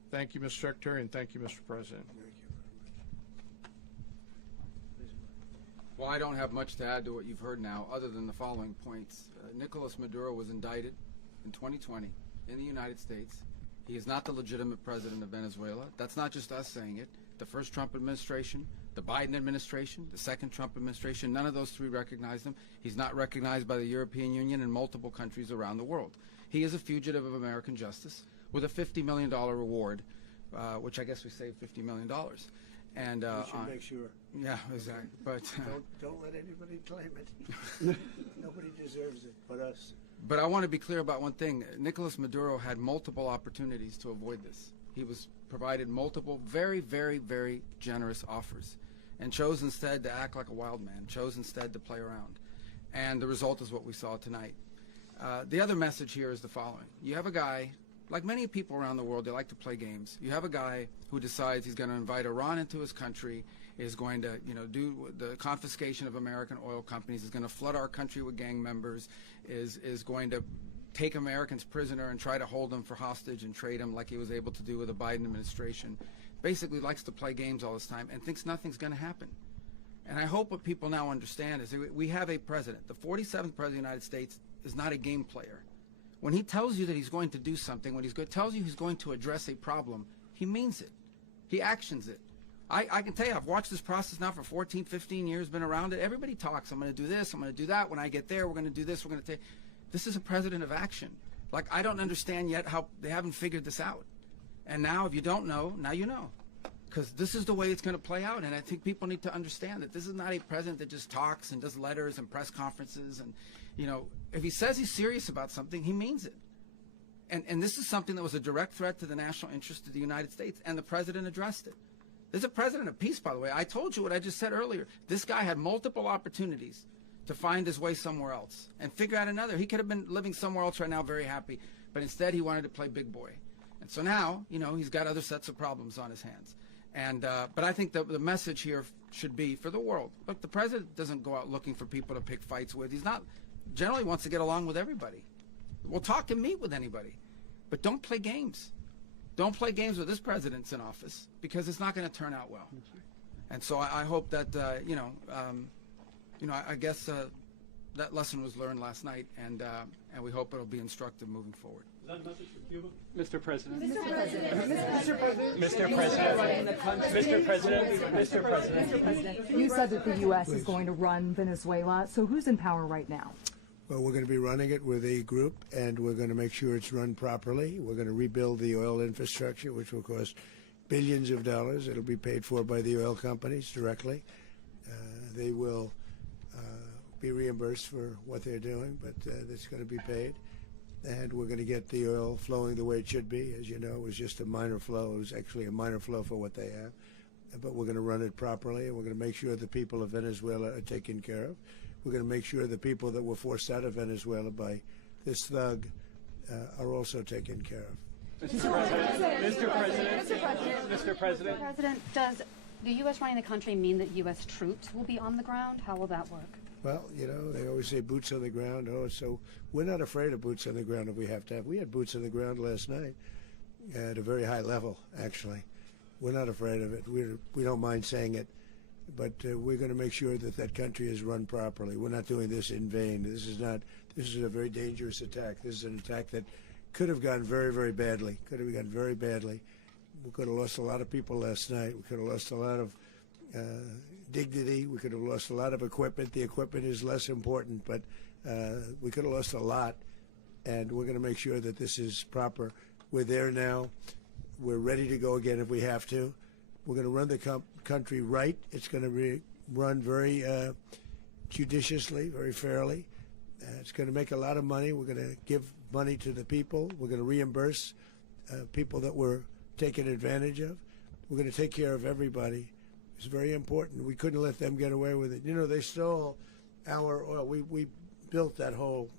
Thank you, Mr. Secretary, and thank you, Mr. President. Well, I don't have much to add to what you've heard now, other than the following points. Nicolas Maduro was indicted in 2020 in the United States. He is not the legitimate president of Venezuela. That's not just us saying it. the first Trump administration, the Biden administration, the second Trump administration. None of those three recognized him. He's not recognized by the European Union and multiple countries around the world. He is a fugitive of American justice with a $50 million reward, which I guess we saved $50 million. And We should make sure. yeah, exactly. But Don't let anybody claim it. Nobody deserves it but us. But I want to be clear about one thing. Nicolas Maduro had multiple opportunities to avoid this. He was provided multiple very, very, very generous offers and chose instead to act like a wild man, chose instead to play around. And the result is what we saw tonight. The other message here is the following. You have a guy, like many people around the world, they like to play games. You have a guy who decides he's going to invite Iran into his country, is going to, do the confiscation of American oil companies, is going to flood our country with gang members, is going to take Americans prisoner and try to hold them for hostage and trade them like he was able to do with the Biden administration. Basically likes to play games all this time and thinks nothing's going to happen. And I hope what people now understand is that we have a president. The 47th president of the United States is not a game player. When he tells you that he's going to do something, when he tells you he's going to address a problem, he means it. He actions it. I can tell you, I've watched this process now for 14, 15 years, been around it. Everybody talks. I'm going to do this. I'm going to do that. When I get there, we're going to do this. We're going to take. This is a president of action. Like, I don't understand yet how they haven't figured this out. And now, if you don't know, now you know. Because this is the way it's going to play out. And I think people need to understand that this is not a president that just talks and does letters and press conferences. And, if he says he's serious about something, he means it. And this is something that was a direct threat to the national interest of the United States. And the president addressed it. This is a president of peace, by the way. I told you what I just said earlier. This guy had multiple opportunities to find his way somewhere else and figure out another. He could have been living somewhere else right now very happy. But instead, he wanted to play big boy. And so now, he's got other sets of problems on his hands. And but I think the message here should be for the world. Look, the president doesn't go out looking for people to pick fights with. He's not generally wants to get along with everybody. We'll talk and meet with anybody. But don't play games. Don't play games with this president's in office because it's not going to turn out well. And so I hope that, I guess that lesson was learned last night, and we hope it'll be instructive moving forward. Is that a message for Cuba? Mr. President. Mr. President, you said that the U.S. is going to run Venezuela. So who's in power right now? Well, we're going to be running it with a group, and we're going to make sure it's run properly. We're going to rebuild the oil infrastructure, which will cost billions of dollars. It'll be paid for by the oil companies directly. They will be reimbursed for what they're doing, but it's going to be paid. And we're going to get the oil flowing the way it should be. As you know, it was just a minor flow. It was actually a minor flow for what they have. But we're going to run it properly, and we're going to make sure the people of Venezuela are taken care of. We're going to make sure the people that were forced out of Venezuela by this thug are also taken care of. Mr. President. Does the U.S. running the country mean that U.S. troops will be on the ground? How will that work? Well, they always say boots on the ground. So we're not afraid of boots on the ground if we have to have. We had boots on the ground last night at a very high level, actually. We're not afraid of it. We don't mind saying it. But we're going to make sure that that country is run properly. We're not doing this in vain. This is a very dangerous attack. This is an attack that could have gone very, very badly. Could have gone very badly. We could have lost a lot of people last night. We could have lost a lot of dignity. We could have lost a lot of equipment. The equipment is less important, but we could have lost a lot. And we're going to make sure that this is proper. We're there now. We're ready to go again if we have to. We're going to run the country right. It's going to be run very judiciously, very fairly. It's going to make a lot of money. We're going to give money to the people. We're going to reimburse people that were taken advantage of. We're going to take care of everybody. It's very important. We couldn't let them get away with it. They stole our oil. We built that whole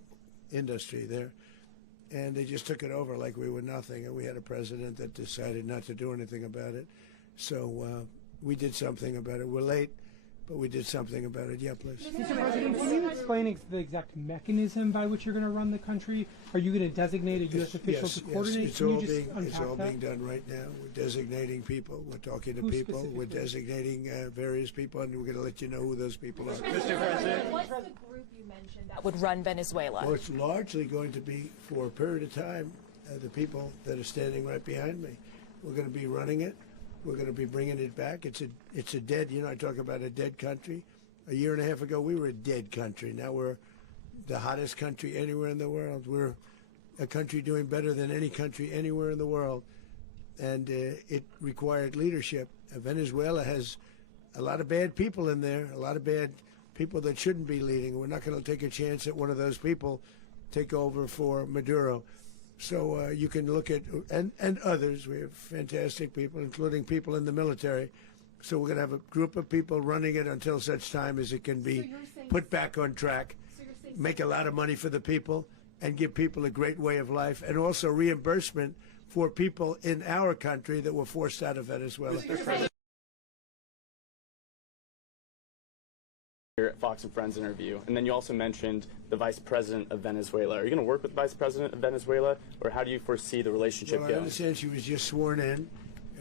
industry there, and they just took it over like we were nothing. And we had a president that decided not to do anything about it. So we did something about it. We're late, but we did something about it. Yeah, please. Mr. President, can you explain the exact mechanism by which you're going to run the country? Are you going to designate a U.S. official to coordinate? It's all being done right now. We're designating people. We're talking to people. We're designating various people, and we're going to let you know who those people are. Mr. President. What's the group you mentioned that would run Venezuela? Well, it's largely going to be, for a period of time, the people that are standing right behind me. We're going to be running it. We're going to be bringing it back. It's a dead, I talk about a dead country. A year and a half ago, we were a dead country. Now we're the hottest country anywhere in the world. We're a country doing better than any country anywhere in the world. And it required leadership. Venezuela has a lot of bad people in there, a lot of bad people that shouldn't be leading. We're not going to take a chance that one of those people take over for Maduro. So you can look at, and others, we have fantastic people, including people in the military. So we're going to have a group of people running it until such time as it can be put back on track, make a lot of money for the people, and give people a great way of life, and also reimbursement for people in our country that were forced out of Venezuela. Your Fox and Friends interview, and then you also mentioned the Vice President of Venezuela. Are you going to work with the Vice President of Venezuela, or how do you foresee the relationship Well, going? I understand she was just sworn in,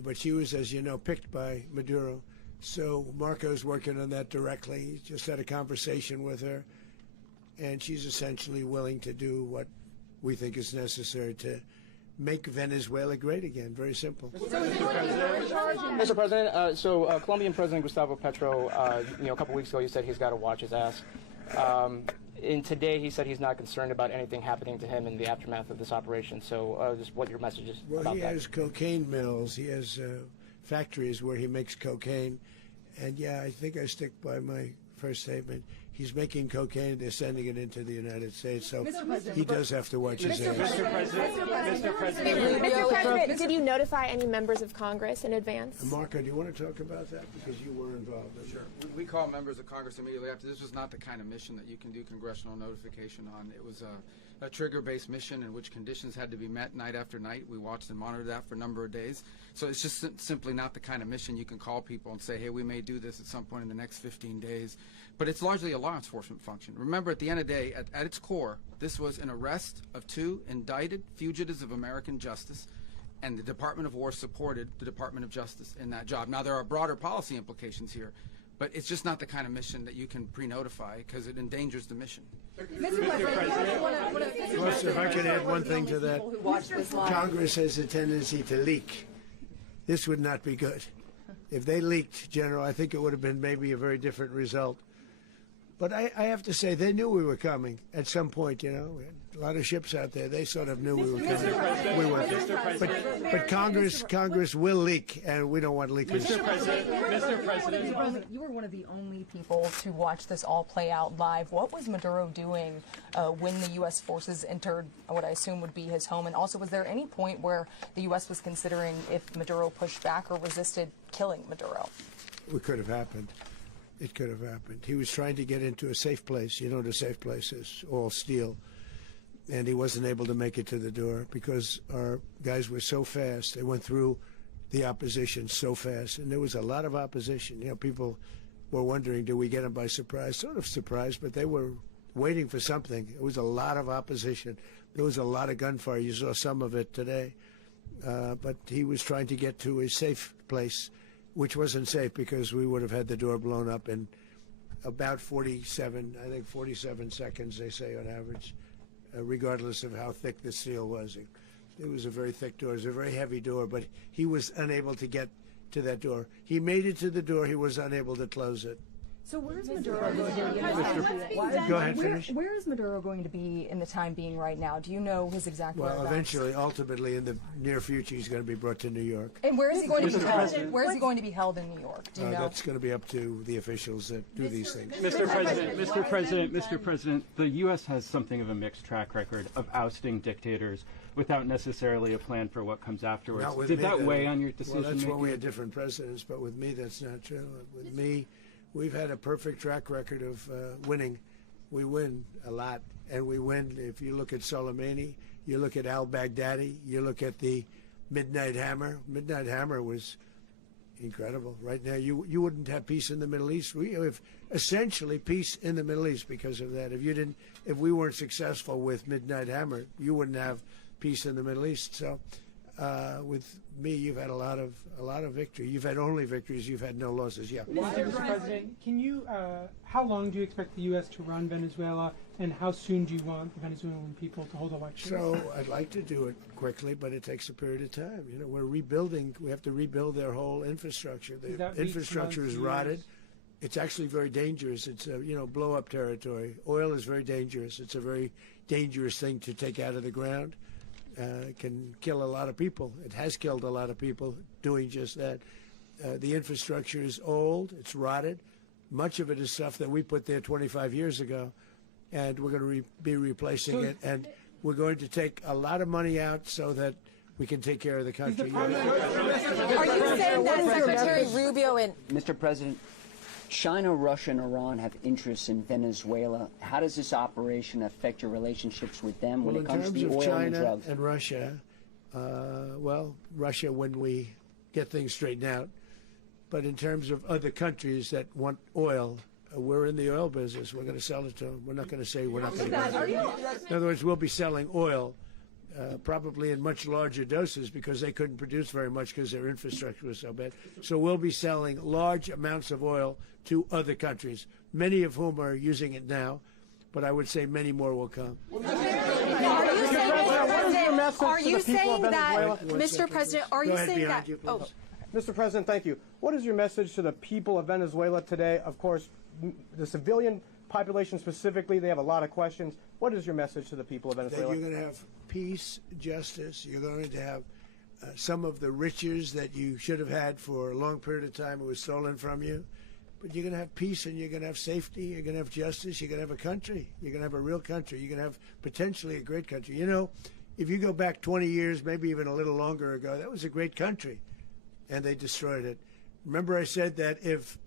but she was, as you know, picked by Maduro. So Marco's working on that directly. He just had a conversation with her, and she's essentially willing to do what we think is necessary to make Venezuela great again. Very simple. Mr. President, Colombian President Gustavo Petro, a couple weeks ago, he said he's got to watch his ass. And today he said he's not concerned about anything happening to him in the aftermath of this operation. So just what your message is about that. Well, he has cocaine mills. He has factories where he makes cocaine. And, yeah, I think I stick by my first statement. He's making cocaine. They're sending it into the United States. So he does have to watch his ass. Mr. President, did you notify any members of Congress in advance? Marco, do you want to talk about that? Because you were involved. Sure. We call members of Congress immediately after. This was not the kind of mission that you can do congressional notification on. It was a trigger-based mission in which conditions had to be met night after night. We watched and monitored that for a number of days. So it's just simply not the kind of mission you can call people and say, hey, we may do this at some point in the next 15 days. But it's largely a law enforcement function. Remember, at the end of the day, at its core, this was an arrest of 2 indicted fugitives of American justice, and the Department of War supported the Department of Justice in that job. Now, there are broader policy implications here, but it's just not the kind of mission that you can pre-notify because it endangers the mission. Mr. President, if I could add one thing to that, Congress has a tendency to leak. This would not be good. If they leaked, General, I think it would have been maybe a very different result. But I have to say, they knew we were coming at some point, We had a lot of ships out there. They sort of knew we were coming. We weren't. But Congress will leak, and we don't want leakers. Mr. President, you were one of the only people to watch this all play out live. What was Maduro doing when the U.S. forces entered what I assume would be his home? And also, was there any point where the U.S. was considering if Maduro pushed back or resisted killing Maduro? It could have happened. It could have happened. He was trying to get into a safe place. You know what a safe place is, all steel. And he wasn't able to make it to the door because our guys were so fast. They went through the opposition so fast. And there was a lot of opposition. People were wondering, do we get them by surprise? Sort of surprised, but they were waiting for something. It was a lot of opposition. There was a lot of gunfire. You saw some of it today. But he was trying to get to a safe place, which wasn't safe because we would have had the door blown up in about 47 seconds, they say on average, regardless of how thick the steel was. It was a very thick door. It was a very heavy door, but he was unable to get to that door. He made it to the door. He was unable to close it. So where is Maduro going to be? Go ahead, finish. Where is Maduro going to be in the time being right now? Do you know his exact Well, whereabouts? eventually, ultimately, in the near future, he's going to be brought to New York. And where is he going to be held? Where is he going to be held in New York? Do you know? That's going to be up to the officials that do these things. Mr. President, the U.S. has something of a mixed track record of ousting dictators without necessarily a plan for what comes afterwards. Not with Did me, that weigh on your decision Well, that's making? why we had different presidents, but with me, that's not true. With me, we've had a perfect track record of winning. We win a lot, and we win. If you look at Soleimani, you look at al-Baghdadi, you look at the Midnight Hammer. Midnight Hammer was incredible. Right now, you wouldn't have peace in the Middle East. We have essentially peace in the Middle East because of that. If we weren't successful with Midnight Hammer, you wouldn't have peace in the Middle East. So with me, you've had a lot of victory. You've had only victories. You've had no losses. Yeah. Mr. President, can you? How long do you expect the U.S. to run Venezuela, and how soon do you want the Venezuelan people to hold elections? So I'd like to do it quickly, but it takes a period of time. You know, we're rebuilding. We have to rebuild their whole infrastructure. The infrastructure is rotted. It's actually very dangerous. It's blow-up territory. Oil is very dangerous. It's a very dangerous thing to take out of the ground. It can kill a lot of people. It has killed a lot of people doing just that. The infrastructure is old. It's rotted. Much of it is stuff that we put there 25 years ago, and we're going to be replacing it. And we're going to take a lot of money out so that we can take care of the country. Are you saying that Secretary Rubio and Mr. President, China, Russia, and Iran have interests in Venezuela. How does this operation affect your relationships with them when it comes to the oil and drugs? In terms of China and Russia, Russia when we get things straightened out. But in terms of other countries that want oil, we're in the oil business. We're going to sell it to them. We're not going to say we're not going to. In other words, we'll be selling oil, probably in much larger doses because they couldn't produce very much because their infrastructure was so bad. So we'll be selling large amounts of oil to other countries, many of whom are using it now, but I would say many more will come. Are you saying that, Mr. President, are you saying that? Oh. Mr. President, thank you. What is your message to the people of Venezuela today? Of course, the civilian population specifically, they have a lot of questions. What is your message to the people of Venezuela? That you're going to have peace, justice. You're going to have some of the riches that you should have had for a long period of time. It was stolen from you. But you're going to have peace, and you're going to have safety. You're going to have justice. You're going to have a country. You're going to have a real country. You're going to have potentially a great country. You know, if you go back 20 years, maybe even a little longer ago, that was a great country, and they destroyed it. Remember I said that if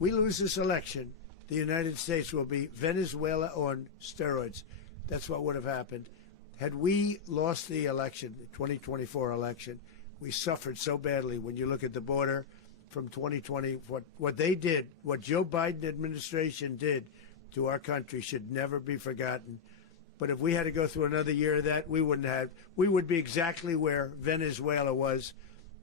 we lose this election, the United States will be Venezuela on steroids. That's what would have happened. Had we lost the election, the 2024 election, we suffered so badly. When you look at the border from 2020, what they did, what Joe Biden administration did to our country should never be forgotten. But if we had to go through another year of that, we wouldn't have. We would be exactly where Venezuela was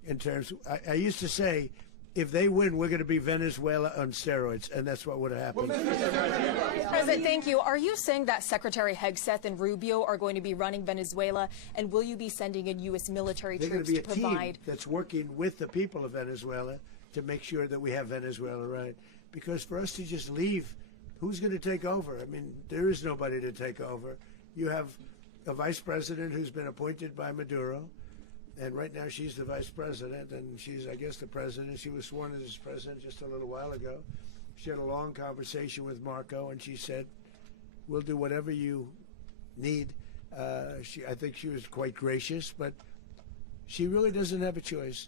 in terms. I used to say, if they win, we're going to be Venezuela on steroids, and that's what would have happened. President, thank you. Are you saying that Secretary Hegseth and Rubio are going to be running Venezuela, and will you be sending in U.S. military troops to provide? There's going to be a team that's working with the people of Venezuela to make sure that we have Venezuela right. Because for us to just leave, who's going to take over? I mean, there is nobody to take over. You have a vice president who's been appointed by Maduro. And right now she's the vice president, and she's, I guess, the president. She was sworn as president just a little while ago. She had a long conversation with Marco, and she said, we'll do whatever you need. I think she was quite gracious, but she really doesn't have a choice.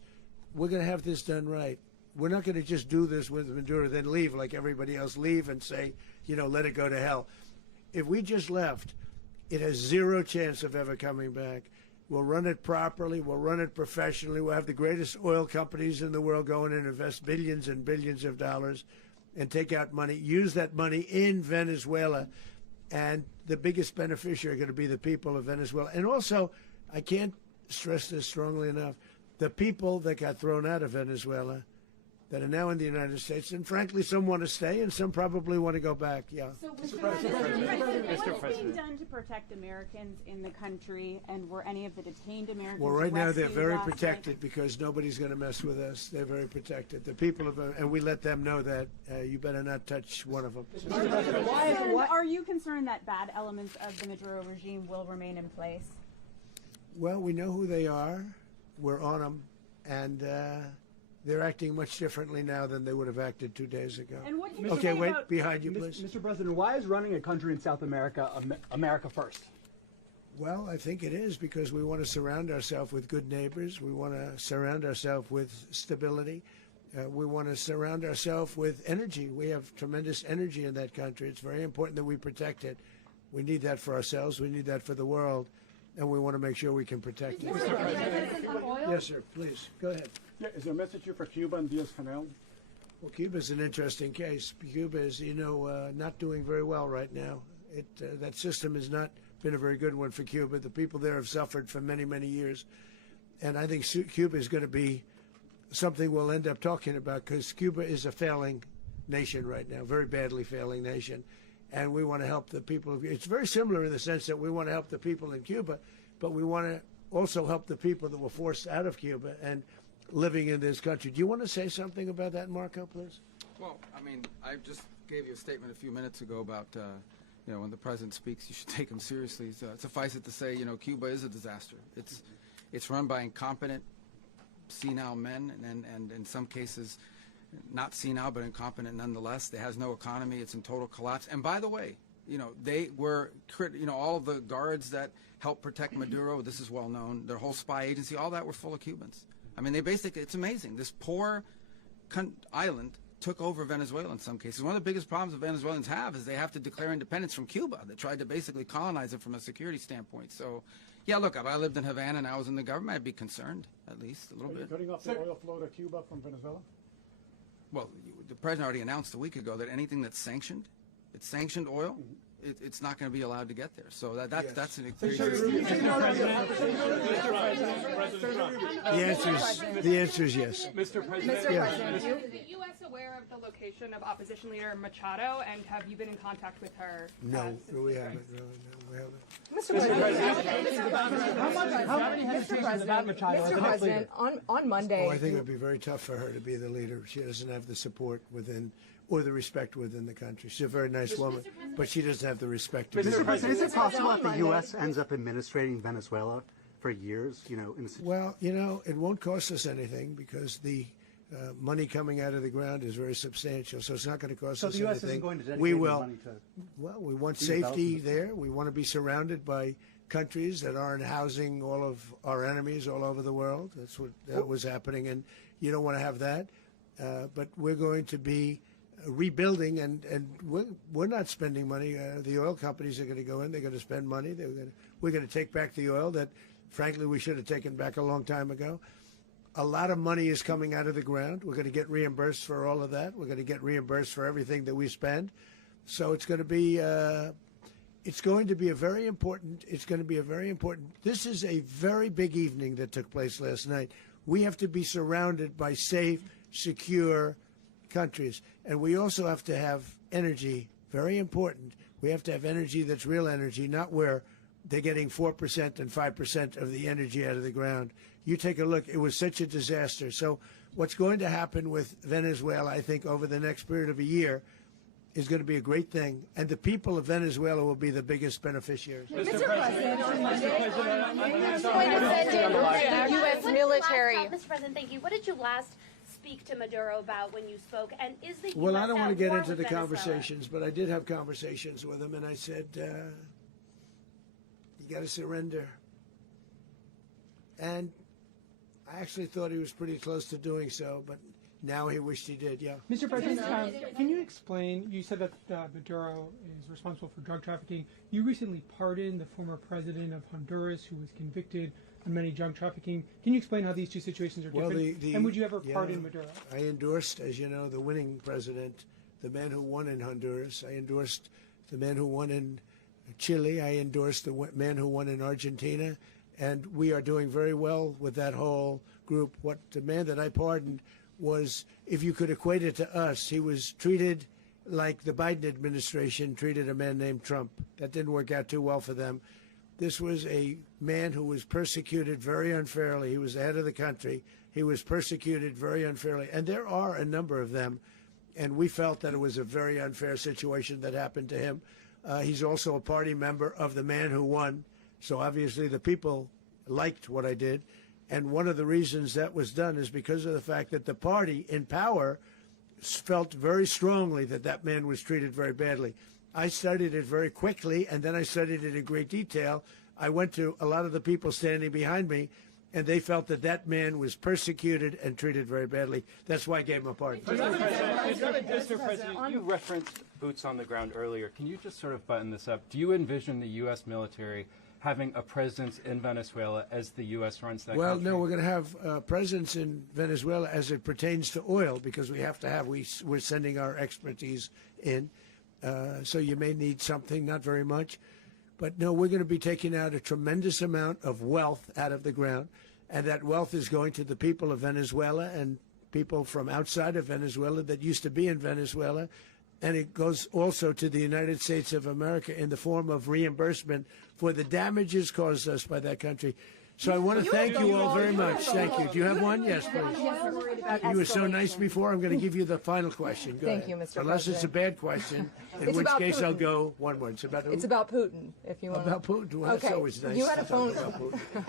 We're going to have this done right. We're not going to just do this with Maduro, then leave like everybody else, leave and say, let it go to hell. If we just left, it has zero chance of ever coming back. We'll run it properly. We'll run it professionally. We'll have the greatest oil companies in the world go in and invest billions and billions of dollars and take out money, use that money in Venezuela. And the biggest beneficiary are going to be the people of Venezuela. And also, I can't stress this strongly enough, the people that got thrown out of Venezuela that are now in the United States, and frankly, some want to stay and some probably want to go back. Yeah. So, Mr. President, what is being done to protect Americans in the country, and were any of the detained Americans Well, right now they're very last protected night? because nobody's going to mess with us. They're very protected. The people of, and we let them know that you better not touch one of them. Are you concerned that bad elements of the Maduro regime will remain in place? Well, we know who they are. We're on them, and they're acting much differently now than they would have acted 2 days ago. And what can you Okay, say wait, about behind you, please. Mr. President, why is running a country in South America America first? Well, I think it is because we want to surround ourselves with good neighbors. We want to surround ourselves with stability. We want to surround ourselves with energy. We have tremendous energy in that country. It's very important that we protect it. We need that for ourselves. We need that for the world. And we want to make sure we can protect it. Mr. President. Yes, sir. Please, go ahead. Yeah, is there a message here for Cuba and Diaz-Canel? Well, Cuba's an interesting case. Cuba is, not doing very well right now. That system has not been a very good one for Cuba. The people there have suffered for many, many years. And I think Cuba is going to be something we'll end up talking about, because Cuba is a failing nation right now, very badly failing nation. And we want to help the people. It's very similar in the sense that we want to help the people in Cuba, but we want to also help the people that were forced out of Cuba and living in this country. Do you want to say something about that, Marco, please? Well, I mean, I just gave you a statement a few minutes ago about, when the president speaks, you should take him seriously. So, suffice it to say, Cuba is a disaster. It's run by incompetent, senile men, and in some cases, not senile, but incompetent nonetheless. It has no economy. It's in total collapse. And by the way, they were, all of the guards that helped protect Maduro, this is well known, their whole spy agency, all that were full of Cubans. I mean, they basically, it's amazing. This poor island took over Venezuela in some cases. One of the biggest problems the Venezuelans have is they have to declare independence from Cuba. They tried to basically colonize it from a security standpoint. So, yeah, look, if I lived in Havana and I was in the government, I'd be concerned, at least a little bit. Are you cutting off the oil flow to Cuba from Venezuela? Well, the president already announced a week ago that anything that's sanctioned, it's sanctioned oil, it's not going to be allowed to get there. So that's an The answer is yes. Mr. President. Mr. President, is the U.S. aware of the location of opposition leader Machado, and have you been in contact with her? No, we haven't. No, we haven't. Mr. President, on Monday. Oh, I think it would be very tough for her to be the leader. She doesn't have the support within, or the respect within the country. She's a very nice woman, but she doesn't have the respect. Mr. President, is it possible that the U.S. ends up administrating Venezuela for years? Well, it won't cost us anything because the money coming out of the ground is very substantial, so it's not going to cost us anything. So the U.S. isn't going to dedicate we will. money to. Well, we want safety there. We want to be surrounded by countries that aren't housing all of our enemies all over the world. That's what was happening, and you don't want to have that. But we're going to be rebuilding, and we're not spending money. The oil companies are going to go in. They're going to spend money. We're going to take back the oil that, frankly, we should have taken back a long time ago. A lot of money is coming out of the ground. We're going to get reimbursed for all of that. We're going to get reimbursed for everything that we spend. So it's going to be a very important. This is a very big evening that took place last night. We have to be surrounded by safe, secure countries, and we also have to have energy. Very important. We have to have energy that's real energy, not where they're getting 4% and 5% of the energy out of the ground. You take a look. It was such a disaster. So what's going to happen with Venezuela, I think, over the next period of a year is going to be a great thing. And the people of Venezuela will be the biggest beneficiaries. Mr. President, on Monday, U.S. military. Mr. President, thank you. What did you last speak to Maduro about when you spoke? And is the Well, U.S. I don't want to at get war into with the Venezuela? conversations, but I did have conversations with him, and I said, you got to surrender. And I actually thought he was pretty close to doing so, but now he wished he did, yeah. Mr. President, can you explain, you said that Maduro is responsible for drug trafficking. You recently pardoned the former president of Honduras who was convicted on many drug trafficking. Can you explain how these two situations are different? And would you ever pardon Maduro? I endorsed, as you know, the winning president, the man who won in Honduras. I endorsed the man who won in Chile. I endorsed the man who won in Argentina. And we are doing very well with that whole group. What the man that I pardoned was, if you could equate it to us, he was treated like the Biden administration treated a man named Trump. That didn't work out too well for them. This was a man who was persecuted very unfairly. He was the head of the country. He was persecuted very unfairly. And there are a number of them. And we felt that it was a very unfair situation that happened to him. He's also a party member of the man who won. So obviously the people liked what I did. And one of the reasons that was done is because of the fact that the party in power felt very strongly that that man was treated very badly. I studied it very quickly, and then I studied it in great detail. I went to a lot of the people standing behind me, and they felt that that man was persecuted and treated very badly. That's why I gave him a pardon. Mr. President, you referenced boots on the ground earlier. Can you just sort of button this up? Do you envision the U.S. military having a presence in Venezuela as the U.S. runs that country? No, we're going to have a presence in Venezuela as it pertains to oil, because we have to have, we're sending our expertise in. So you may need something, not very much. But no, we're going to be taking out a tremendous amount of wealth out of the ground. and that wealth is going to the people of Venezuela and people from outside of Venezuela that used to be in Venezuela. And it goes also to the United States of America in the form of reimbursement for the damages caused us by that country. So I want to thank you all very much. Thank you. Do you have one? Yes, please. You were so nice before. I'm going to give you the final question. Go Thank ahead. you, Mr. Unless President. it's a bad question, in It's which about case I'll Putin. go one word. It's about who? It's about Putin, if you want. About Putin. Well, that's always nice. You had a to talk phone. about Putin.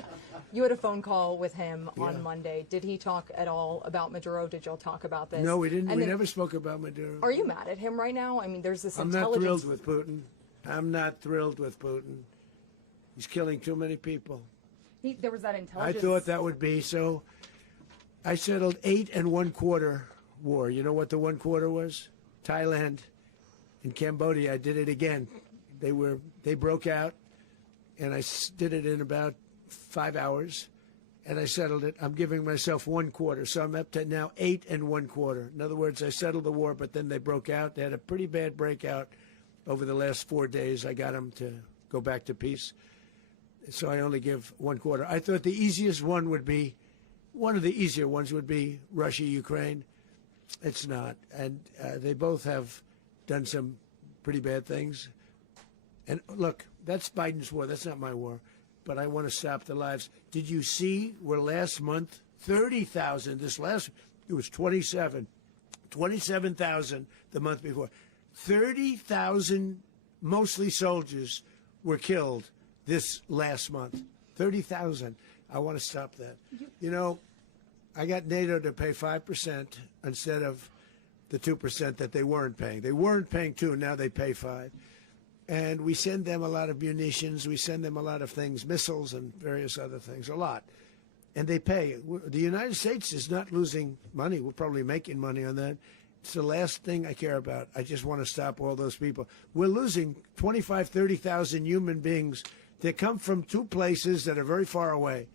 You had a phone call with him Yeah. on Monday. Did he talk at all about Maduro? Did y'all talk about this? No, we didn't. And We then- never spoke about Maduro. Are you mad at him right now? I mean, there's this I'm not intelligence. thrilled with Putin. I'm not thrilled with Putin. He's killing too many people. There was that I intelligence. thought that would be so. I settled 8 1/4 war. You know what the 1/4 was? Thailand and Cambodia. I did it again. They broke out, and I did it in about 5 hours, and I settled it. I'm giving myself 1/4, so I'm up to now 8 1/4. In other words, I settled the war, but then they broke out. They had a pretty bad breakout over the last 4 days. I got them to go back to peace. So I only give 1/4. I thought the easiest one would be, one of the easier ones would be Russia, Ukraine. It's not. And they both have done some pretty bad things. And look, that's Biden's war. That's not my war. But I want to stop the lives. Did you see where last month, 30,000, it was 27,000 the month before. 30,000, mostly soldiers, were killed this last month. 30,000. I want to stop that. You know, I got NATO to pay 5% instead of the 2% that they weren't paying. They weren't paying 2, now they pay 5. And we send them a lot of munitions. We send them a lot of things, missiles and various other things, a lot. And they pay. The United States is not losing money. We're probably making money on that. It's the last thing I care about. I just want to stop all those people. We're losing 25,000, 30,000 human beings that come from 2 places that are very far away.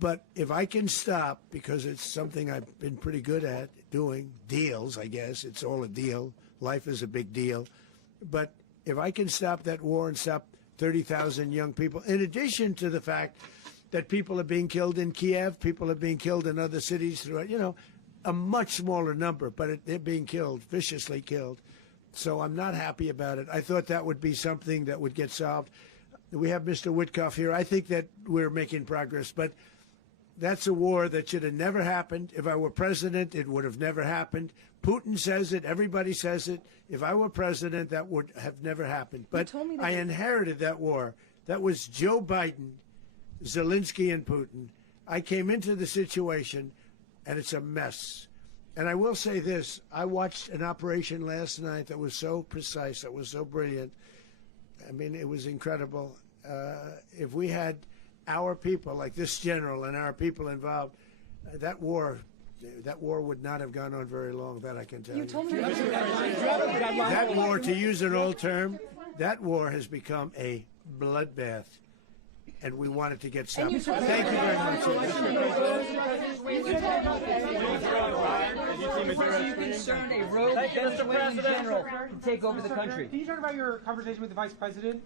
But if I can stop, because it's something I've been pretty good at doing, deals, I guess. It's all a deal. Life is a big deal. But if I can stop that war and stop 30,000 young people, in addition to the fact that people are being killed in Kiev, people are being killed in other cities throughout, you know, a much smaller number, but they're being killed, viciously killed. So I'm not happy about it. I thought that would be something that would get solved. We have Mr. Witkoff here. I think that we're making progress, but that's a war that should have never happened. If I were president, it would have never happened. Putin says it. Everybody says it. If I were president, that would have never happened. But I inherited that war. That was Joe Biden, Zelensky, and Putin. I came into the situation, and it's a mess. And I will say this. I watched an operation last night that was so precise, that was so brilliant. I mean, it was incredible. If we had our people, like this general and our people involved, that war would not have gone on very long, that I can tell you. told me That war, to use an old term, that war has become a bloodbath. And we want it to get stopped. Thank you very much. Are you concerned a rogue Venezuelan general can take over the country? Can you talk about your conversation with the vice president?